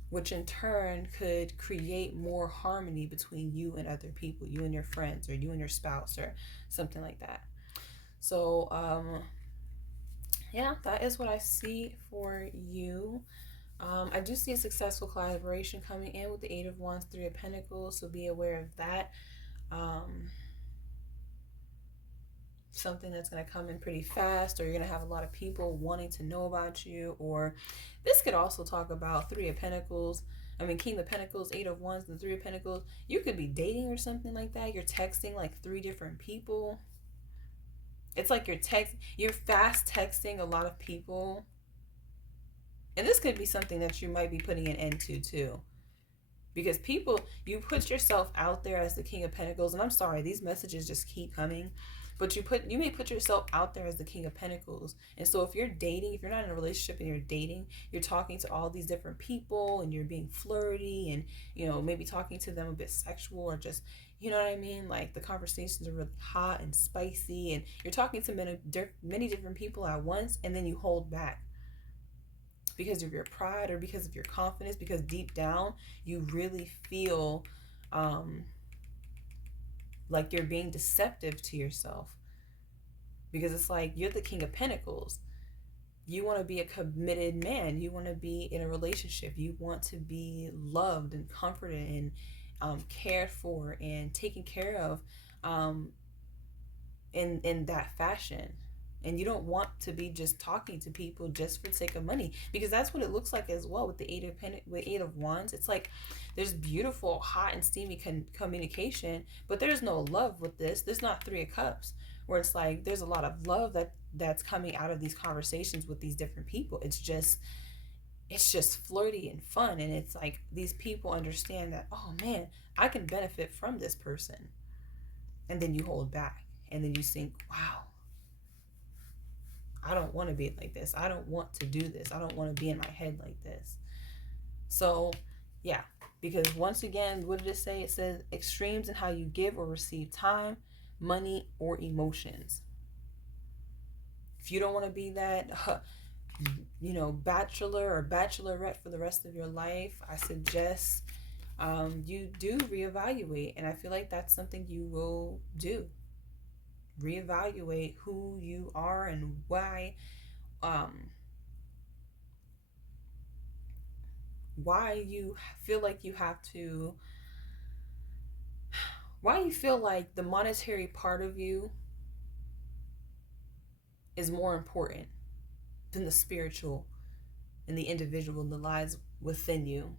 which in turn could create more harmony between you and other people, you and your friends, or you and your spouse, or something like that. So, yeah, that is what I see for you. I do see a successful collaboration coming in with the Eight of Wands, Three of Pentacles, so be aware of that. Something that's going to come in pretty fast, or you're going to have a lot of people wanting to know about you. Or this could also talk about Three of Pentacles. King of Pentacles, Eight of Wands, and Three of Pentacles. You could be dating or something like that. You're texting like 3 different people. It's like you're fast texting a lot of people. And this could be something that you might be putting an end to too. Because you put yourself out there as the King of Pentacles, and I'm sorry, these messages just keep coming, but you may put yourself out there as the King of Pentacles. And so if you're not in a relationship and you're dating, you're talking to all these different people and you're being flirty and, maybe talking to them a bit sexual, or just, you know what I mean? Like the conversations are really hot and spicy, and you're talking to many different people at once, and then you hold back because of your pride or because of your confidence, because deep down you really feel like you're being deceptive to yourself, because it's like you're the King of Pentacles. You want to be a committed man. You want to be in a relationship. You want to be loved and comforted and cared for and taken care of in that fashion. And you don't want to be just talking to people just for the sake of money, because that's what it looks like as well with the Eight of Wands. It's like there's beautiful, hot, and steamy communication, but there's no love with this. There's not Three of Cups, where it's like there's a lot of love that's coming out of these conversations with these different people. It's just flirty and fun, and it's like these people understand that, oh man, I can benefit from this person, and then you hold back, and then you think, wow, I don't want to be like this. I don't want to do this. I don't want to be in my head like this. So, yeah, because once again, what did it say? It says extremes in how you give or receive time, money, or emotions. If you don't want to be that, bachelor or bachelorette for the rest of your life, I suggest you do reevaluate. And I feel like that's something you will do. Reevaluate who you are and why you feel like why you feel like the monetary part of you is more important than the spiritual and the individual that lies within you.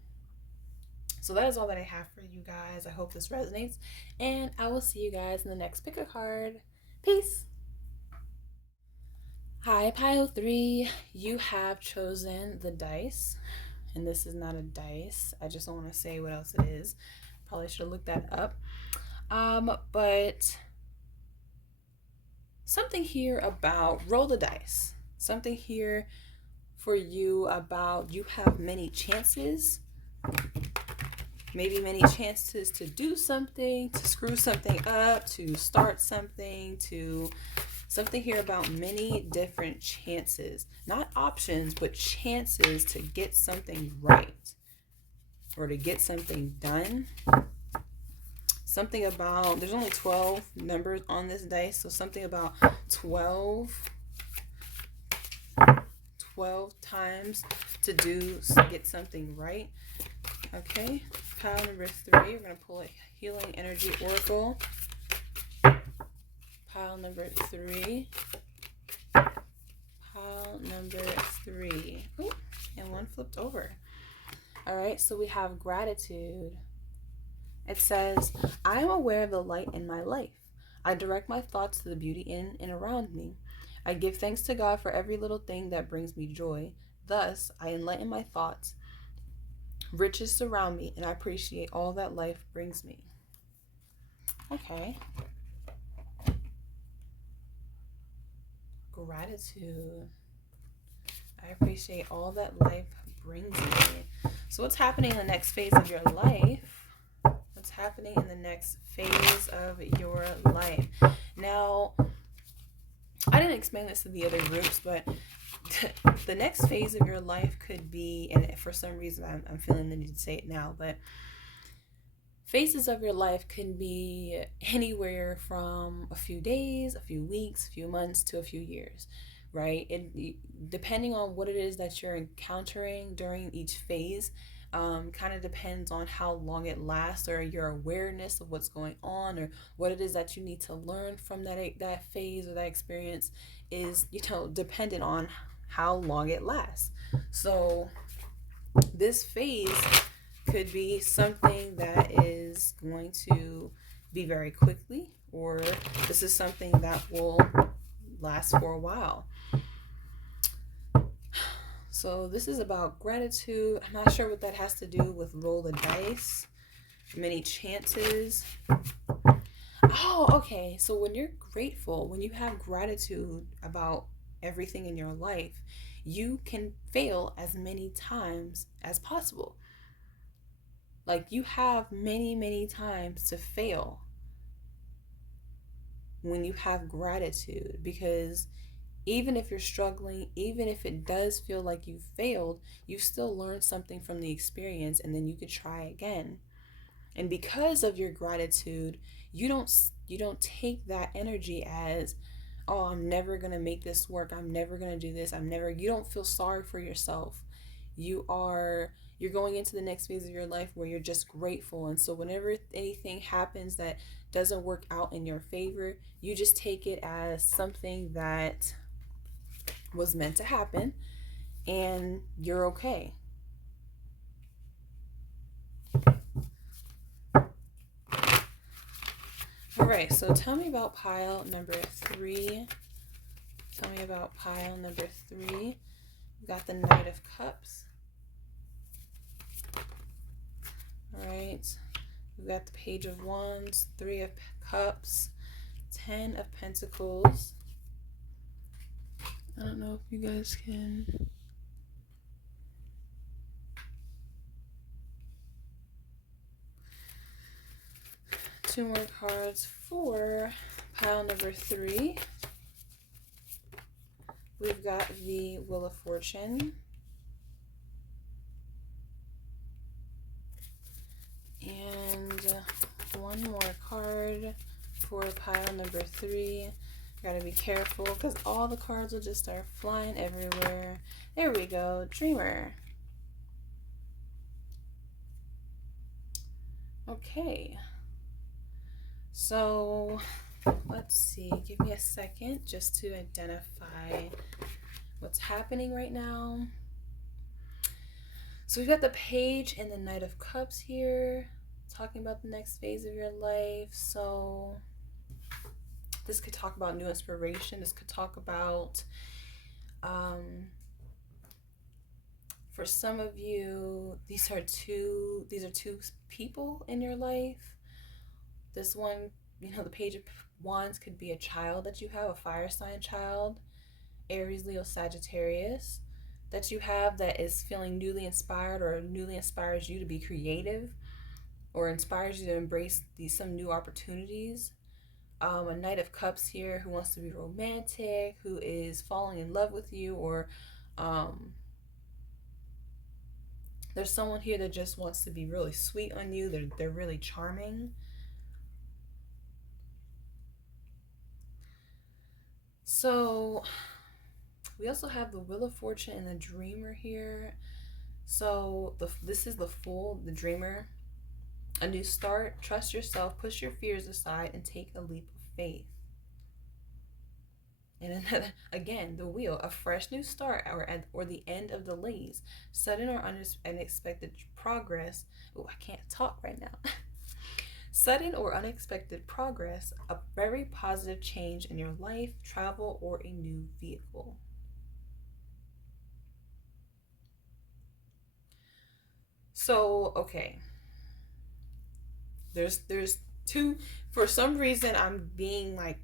So that is all that I have for you guys. I hope this resonates, and I will see you guys in the next pick a card. Peace. Hi, pile 3. You have chosen the dice, and this is not a dice. I just don't want to say what else it is. Probably should have looked that up. But something here about roll the dice. Something here for you about you have many chances. Maybe many chances to do something, to screw something up, to start something, something here about many different chances. Not options, but chances to get something right or to get something done. Something about, there's only 12 numbers on this dice, so something about 12 times to get something right. Okay, pile number 3, we're going to pull a Healing Energy Oracle. pile number 3. Pile number 3. Ooh, and one flipped over. All right, so we have gratitude. It says, I am aware of the light in my life. I direct my thoughts to the beauty in and around me. I give thanks to God for every little thing that brings me joy. Thus, I enlighten my thoughts. Riches surround me, and I appreciate all that life brings me. Okay. Gratitude. I appreciate all that life brings me. So what's happening in the next phase of your life? What's happening in the next phase of your life? Now, I didn't explain this to the other groups, but the next phase of your life could be, and for some reason I'm feeling the need to say it now, but phases of your life can be anywhere from a few days, a few weeks, a few months to a few years, right? Depending on what it is that you're encountering during each phase, kind of depends on how long it lasts, or your awareness of what's going on, or what it is that you need to learn from that phase or that experience is, dependent on how long it lasts. So this phase could be something that is going to be very quickly, or this is something that will last for a while. So this is about gratitude. I'm not sure what that has to do with roll the dice, many chances. Oh, okay. So when you're grateful, when you have gratitude about everything in your life, you can fail as many times as possible. Like, you have many, many times to fail when you have gratitude, because even if you're struggling, even if it does feel like you failed, you still learn something from the experience, and then you could try again. And because of your gratitude, you don't take that energy as, oh, I'm never going to make this work. I'm never going to do this. You don't feel sorry for yourself. You're going into the next phase of your life where you're just grateful. And so whenever anything happens that doesn't work out in your favor, you just take it as something that was meant to happen, and you're okay. All right, so tell me about pile number 3. Tell me about pile number 3. We've got the Knight of Cups. All right, we've got the Page of Wands, 3 of Cups, 10 of Pentacles. I don't know if you guys can. Two more cards for pile number 3. We've got the Wheel of Fortune. And one more card for pile number 3. Gotta be careful because all the cards will just start flying everywhere. There we go, Dreamer. Okay. So let's see. Give me a second just to identify what's happening right now. So we've got the Page and the Knight of Cups here, talking about the next phase of your life. So this could talk about new inspiration. This could talk about, for some of you, these are two people in your life. This one, the Page of Wands could be a child that you have, a fire sign child, Aries, Leo, Sagittarius, that you have that is feeling newly inspired, or newly inspires you to be creative, or inspires you to embrace some new opportunities. A Knight of Cups here who wants to be romantic, who is falling in love with you, or there's someone here that just wants to be really sweet on you. They're really charming. So we also have the Wheel of Fortune and the Dreamer here. So this is the Fool, the Dreamer. A new start, trust yourself, push your fears aside, and take a leap of faith. And another, again, the wheel, a fresh new start, or the end of delays, sudden or unexpected progress. Oh, I can't talk right now. Sudden or unexpected progress, a very positive change in your life, travel, or a new vehicle. So, okay, there's two. For some reason, I'm being like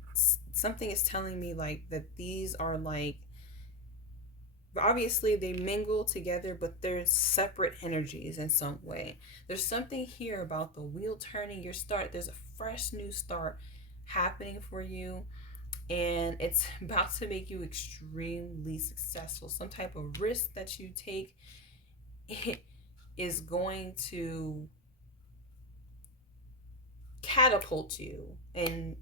something is telling me like that these are like obviously they mingle together, but they're separate energies in some way. There's something here about the wheel turning, your start. There's a fresh new start happening for you, and it's about to make you extremely successful. Some type of risk that you take is going to catapult you in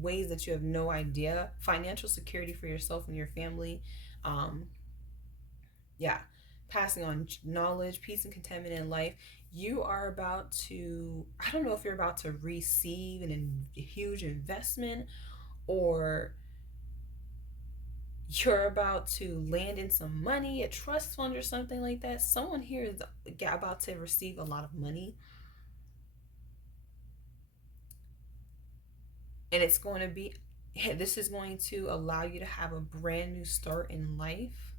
ways that you have no idea. Financial security for yourself and your family. um yeah, passing on knowledge, peace, and contentment in life. You are about to, I don't know if you're about to receive a huge investment, or you're about to land in some money, a trust fund or something like that. Someone here is about to receive a lot of money, and it's going to be, this is going to allow you to have a brand new start in life.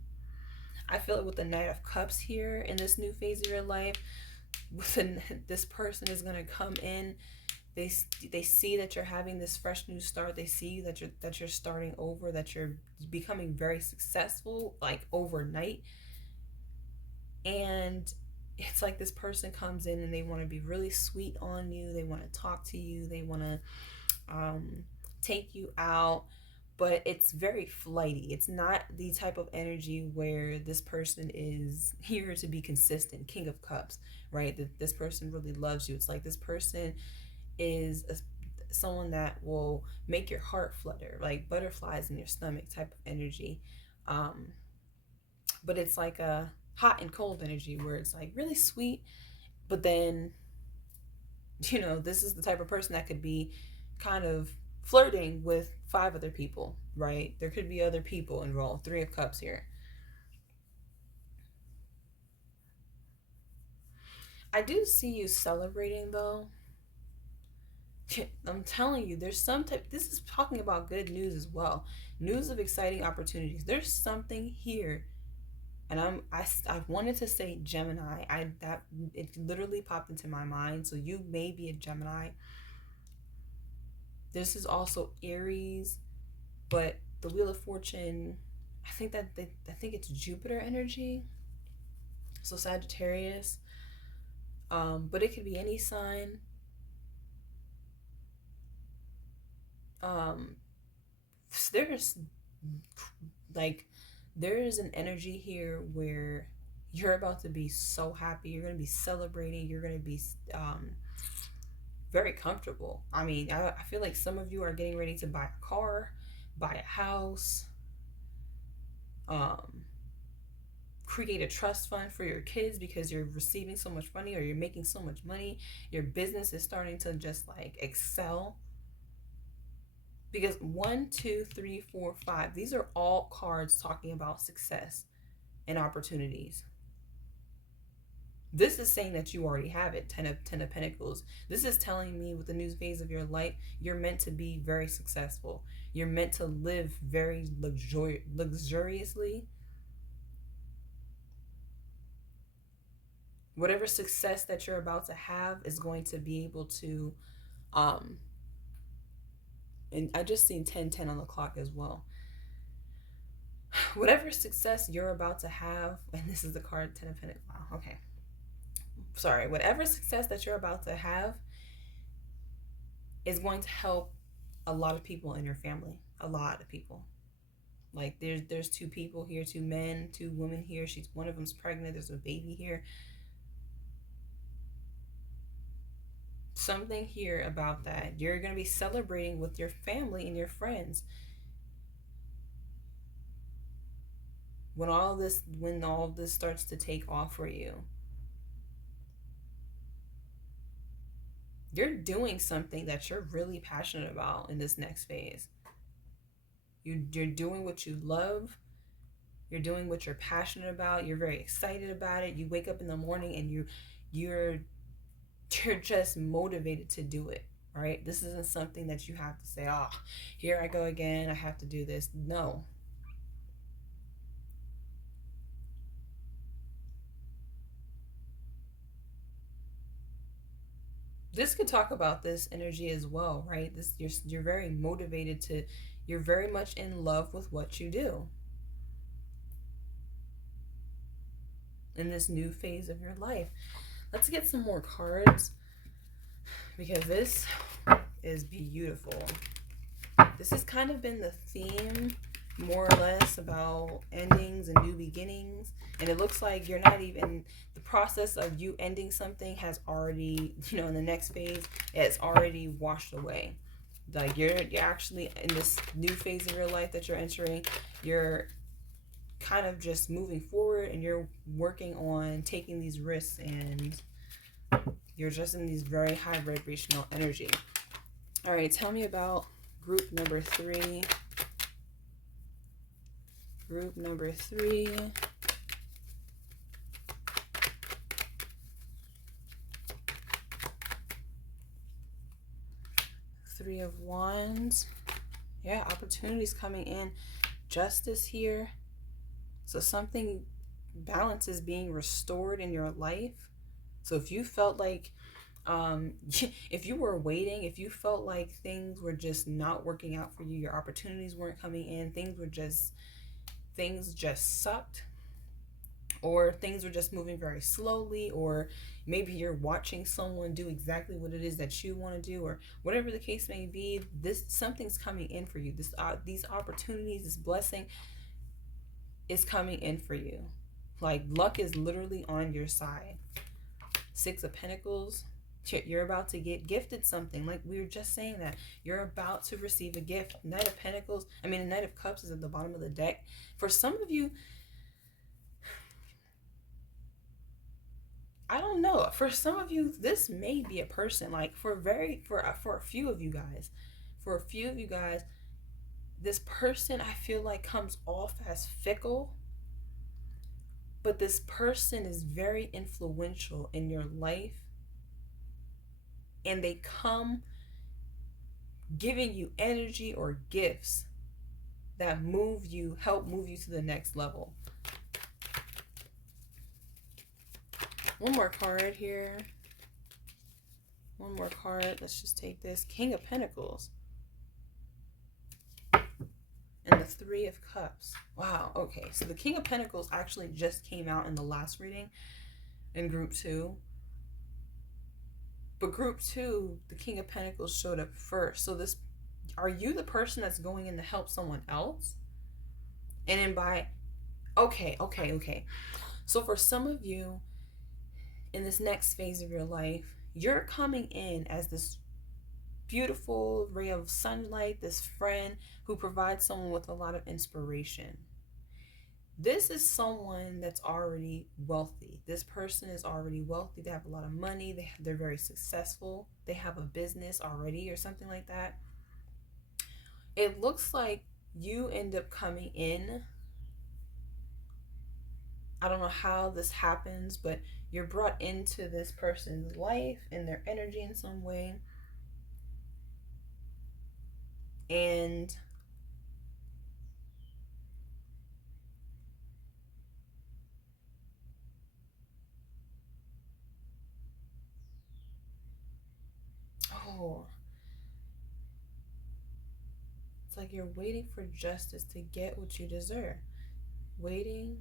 I feel it with the Knight of Cups here in this new phase of your life. This person is going to come in. they they see that you're having this fresh new start. They see that you're starting over, that you're becoming very successful like overnight. And it's like this person comes in and they want to be really sweet on you, they want to talk to you, they want to take you out, but it's very flighty. It's not the type of energy where this person is here to be consistent. King of Cups, right? That this person really loves you. It's like this person is someone that will make your heart flutter, like butterflies in your stomach type of energy. Um, but it's like a hot and cold energy where it's like really sweet, but then, this is the type of person that could be kind of flirting with five other people, right? There could be other people involved. Three of Cups here. I do see you celebrating though. I'm telling you, there's some type. This is talking about good news as well. News of exciting opportunities. There's something here, and I wanted to say Gemini. I that it literally popped into my mind. So you may be a Gemini. This is also Aries, but the Wheel of Fortune. I think it's Jupiter energy. So Sagittarius. But it could be any sign. Um, there's like there is an energy here where you're about to be so happy. You're going to be celebrating. You're going to be very comfortable. I mean, I feel like some of you are getting ready to buy a car, buy a house, um, create a trust fund for your kids because you're receiving so much money, or you're making so much money. Your business is starting to just like excel. Because one, two, three, four, five, these are all cards talking about success and opportunities. This is saying that you already have it. Ten of Pentacles. This is telling me with the new phase of your life, you're meant to be very successful. You're meant to live very luxuriously. Whatever success that you're about to have is going to be able to, um, and I just seen 1010 on the clock as well. Whatever success you're about to have, and this is the card 10 of Pentacles. Wow, okay. Sorry, whatever success that you're about to have is going to help a lot of people in your family. A lot of people. Like there's two people here, two men, two women here. She's one of them's pregnant. There's a baby here. Something here about that. You're gonna be celebrating with your family and your friends when all this starts to take off for you. You're doing something that you're really passionate about in this next phase. You're doing what you love. You're doing what you're passionate about. You're very excited about it. You wake up in the morning and you're you're just motivated to do it, right? This isn't something that you have to say, oh, here I go again, I have to do this. No. This could talk about this energy as well, right? This you're very motivated to, you're very much in love with what you do in this new phase of your life. Let's get some more cards because this is beautiful. This has kind of been the theme, more or less, about endings and new beginnings. And it looks like you're not even, the process of you ending something has already, in the next phase, it's already washed away. Like you're actually in this new phase of your life that you're entering. You're kind of just moving forward and you're working on taking these risks, and you're just in these very high vibrational energy. All right, tell me about group number 3. Group number 3. Three of Wands. Yeah, opportunities coming in. Justice here. So something, balance is being restored in your life. So if you felt like, if you were waiting, if you felt like things were just not working out for you, your opportunities weren't coming in, things just sucked, or things were just moving very slowly, or maybe you're watching someone do exactly what it is that you want to do, or whatever the case may be, this something's coming in for you. These opportunities, this blessing is coming in for you. Like luck is literally on your side. 6 of Pentacles. You're about to get gifted something. Like we were just saying, that you're about to receive a gift. Knight of Pentacles, the Knight of Cups is at the bottom of the deck. For some of you, I don't know. For some of you, this may be a person. Like for a few of you guys, this person, I feel like, comes off as fickle, but this person is very influential in your life, and they come giving you energy or gifts that help move you to the next level. One more card here. One more card. Let's just take this. King of Pentacles. And the 3 of Cups. Wow, okay. So the King of Pentacles actually just came out in the last reading in group 2. But group 2, the King of Pentacles showed up first. So are you the person that's going in to help someone else? And then okay. So for some of you, in this next phase of your life, you're coming in as this beautiful ray of sunlight, this friend who provides someone with a lot of inspiration. This is someone that's already wealthy. This person is already wealthy. They have a lot of money. They're very successful. They have a business already or something like that. It looks like you end up coming in. I don't know how this happens, but you're brought into this person's life and their energy in some way. And it's like you're waiting for justice to get what you deserve. Waiting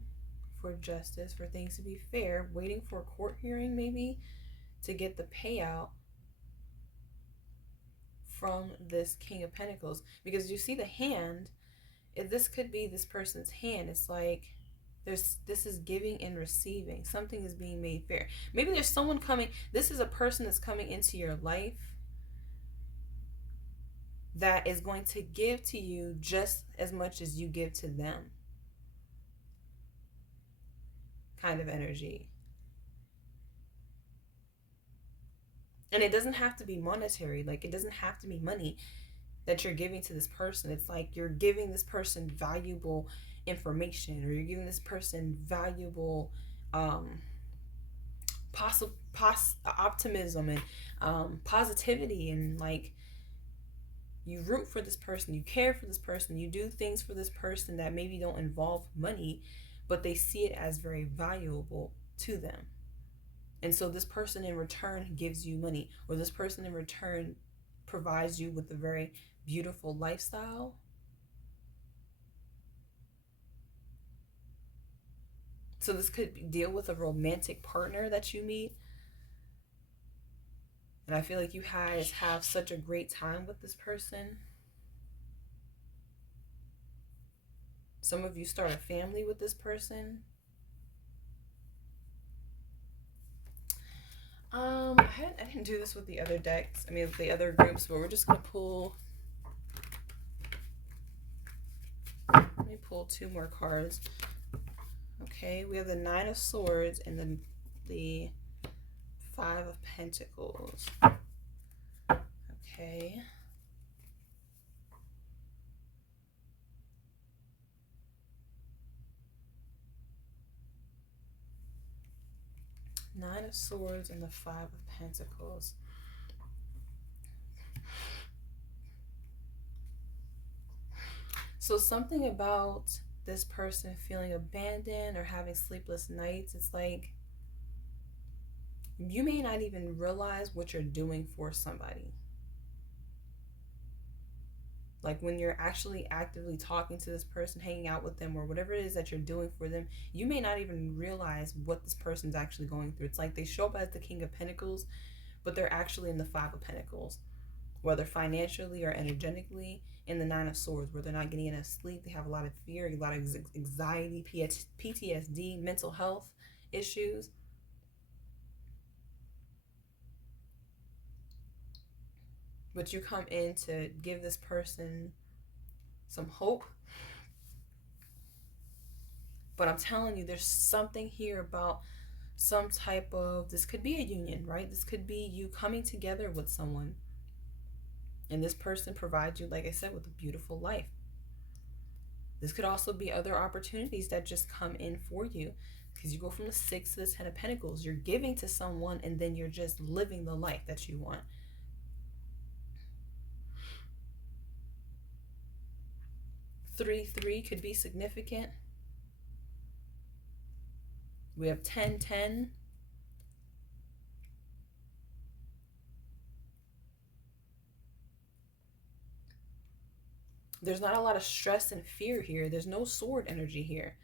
for justice, for things to be fair, waiting for a court hearing maybe to get the payout from this King of Pentacles. Because you see the hand, if this could be this person's hand, it's like this is giving and receiving. Something is being made fair. Maybe there's someone coming, this is a person that's coming into your life that is going to give to you just as much as you give to them, kind of energy. And it doesn't have to be monetary, like it doesn't have to be money. that you're giving to this person. It's like you're giving this person valuable information, or you're giving this person valuable optimism and positivity, and like you root for this person, you care for this person, you do things for this person that maybe don't involve money, but they see it as very valuable to them. And so this person in return gives you money, or this person in return provides you with a very beautiful lifestyle. So this could deal with a romantic partner that you meet. And I feel like you guys have such a great time with this person. Some of you start a family with this person. I didn't do this with the other decks. I mean, the other groups, but we're just gonna pull. Let me pull 2 more cards. Okay, we have the 9 of Swords and then the 5 of Pentacles. Okay. Nine of Swords and the 5 of Pentacles. So something about this person feeling abandoned or having sleepless nights, it's like you may not even realize what you're doing for somebody. Like when you're actually actively talking to this person, hanging out with them, or whatever it is that you're doing for them, you may not even realize what this person's actually going through. It's like they show up as the King of Pentacles, but they're actually in the 5 of Pentacles, whether financially or energetically, in the 9 of Swords, where they're not getting enough sleep. They have a lot of fear, a lot of anxiety, PTSD, mental health issues. But you come in to give this person some hope. But I'm telling you, there's something here about some type of, this could be a union, right? This could be you coming together with someone. And this person provides you, like I said, with a beautiful life. This could also be other opportunities that just come in for you, because you go from the 6 to the 10 of Pentacles. You're giving to someone, and then you're just living the life that you want. 3-3 could be significant. We have 10-10. There's not a lot of stress and fear here. There's no sword energy here,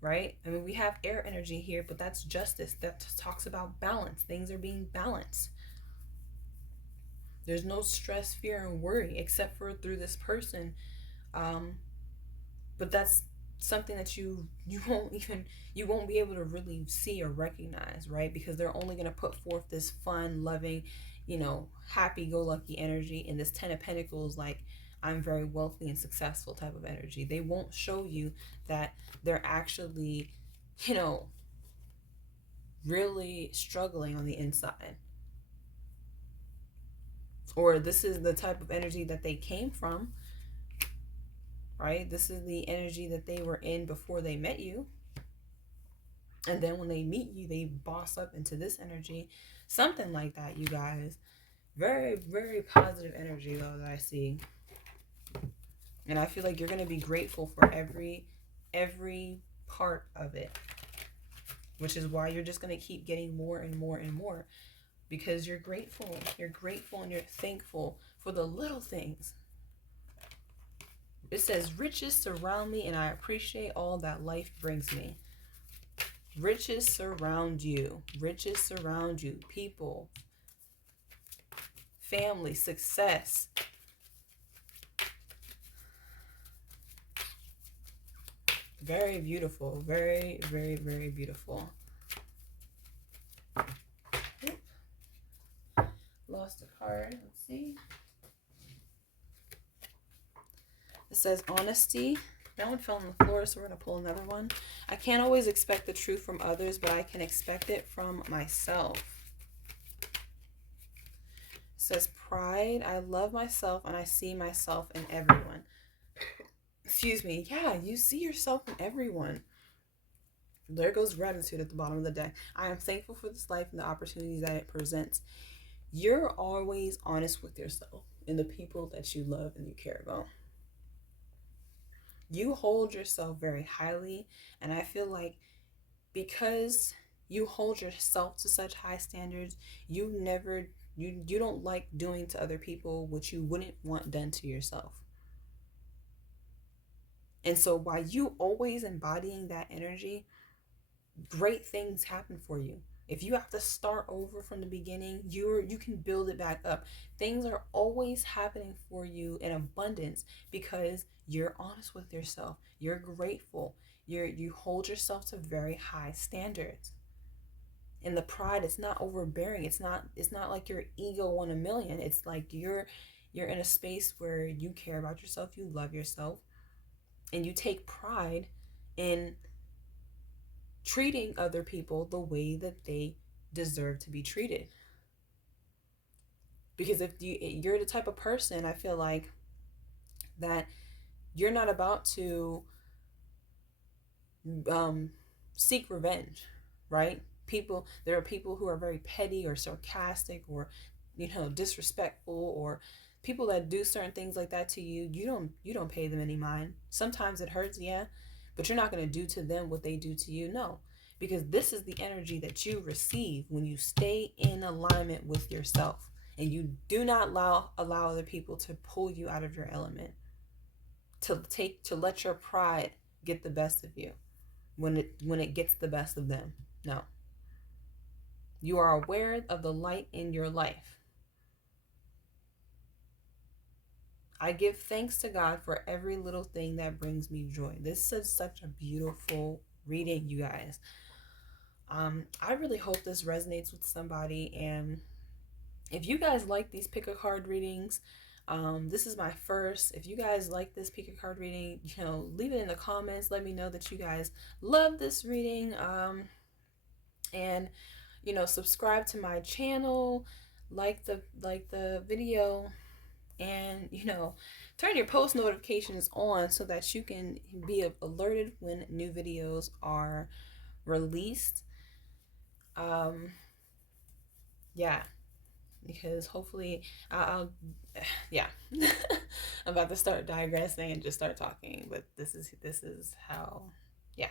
right? I mean, we have air energy here, but that's justice. That talks about balance. Things are being balanced. There's no stress, fear, and worry, except for through this person. But that's something that you won't be able to really see or recognize, right? Because they're only going to put forth this fun, loving, happy-go-lucky energy. In this 10 of Pentacles, like, I'm very wealthy and successful type of energy. They won't show you that they're actually, really struggling on the inside. Or this is the type of energy that they came from, right? This is the energy that they were in before they met you. And then when they meet you, they boss up into this energy. Something like that, you guys. Very, very positive energy, though, that I see. And I feel like you're going to be grateful for every part of it. Which is why you're just going to keep getting more and more and more. Because you're grateful. You're grateful and you're thankful for the little things. It says, riches surround me and I appreciate all that life brings me. Riches surround you. Riches surround you. People. Family. Success. Very beautiful. Very, very, very beautiful. Oop. Lost a card. Let's see. It says honesty. That one fell on the floor, so we're going to pull another one. I can't always expect the truth from others, but I can expect it from myself. says pride. I love myself and I see myself in everyone. Excuse me. Yeah, you see yourself in everyone. There goes gratitude at the bottom of the deck. I am thankful for this life and the opportunities that it presents. You're always honest with yourself and the people that you love and you care about. You hold yourself very highly, and I feel like because you hold yourself to such high standards, you don't like doing to other people what you wouldn't want done to yourself. And so by you always embodying that energy, great things happen for you. If you have to start over from the beginning, you can build it back up. Things are always happening for you in abundance because you're honest with yourself. You're grateful. You hold yourself to very high standards. And the pride, it's not overbearing. It's not like your ego won a million. It's like you're in a space where you care about yourself, you love yourself, and you take pride in treating other people the way that they deserve to be treated. Because if you're the type of person, I feel like, that you're not about to um, seek revenge, right? There are people who are very petty or sarcastic or, disrespectful, or people that do certain things like that to you. You don't pay them any mind. Sometimes it hurts, yeah, but you're not going to do to them what they do to you. No, because this is the energy that you receive when you stay in alignment with yourself and you do not allow other people to pull you out of your element, to let your pride get the best of you when it gets the best of them. No. You are aware of the light in your life. I give thanks to God for every little thing that brings me joy. This is such a beautiful reading, you guys. I really hope this resonates with somebody. And if you guys like these pick a card readings, this is my first. If you guys like this pick a card reading, leave it in the comments. Let me know that you guys love this reading. And subscribe to my channel, like the video, and turn your post notifications on so that you can be alerted when new videos are released. Yeah, because hopefully I'll yeah. I'm about to start digressing and just start talking, but this is how. Yeah.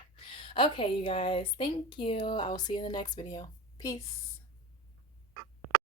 Okay, you guys, thank you. I will see you in the next video. Peace.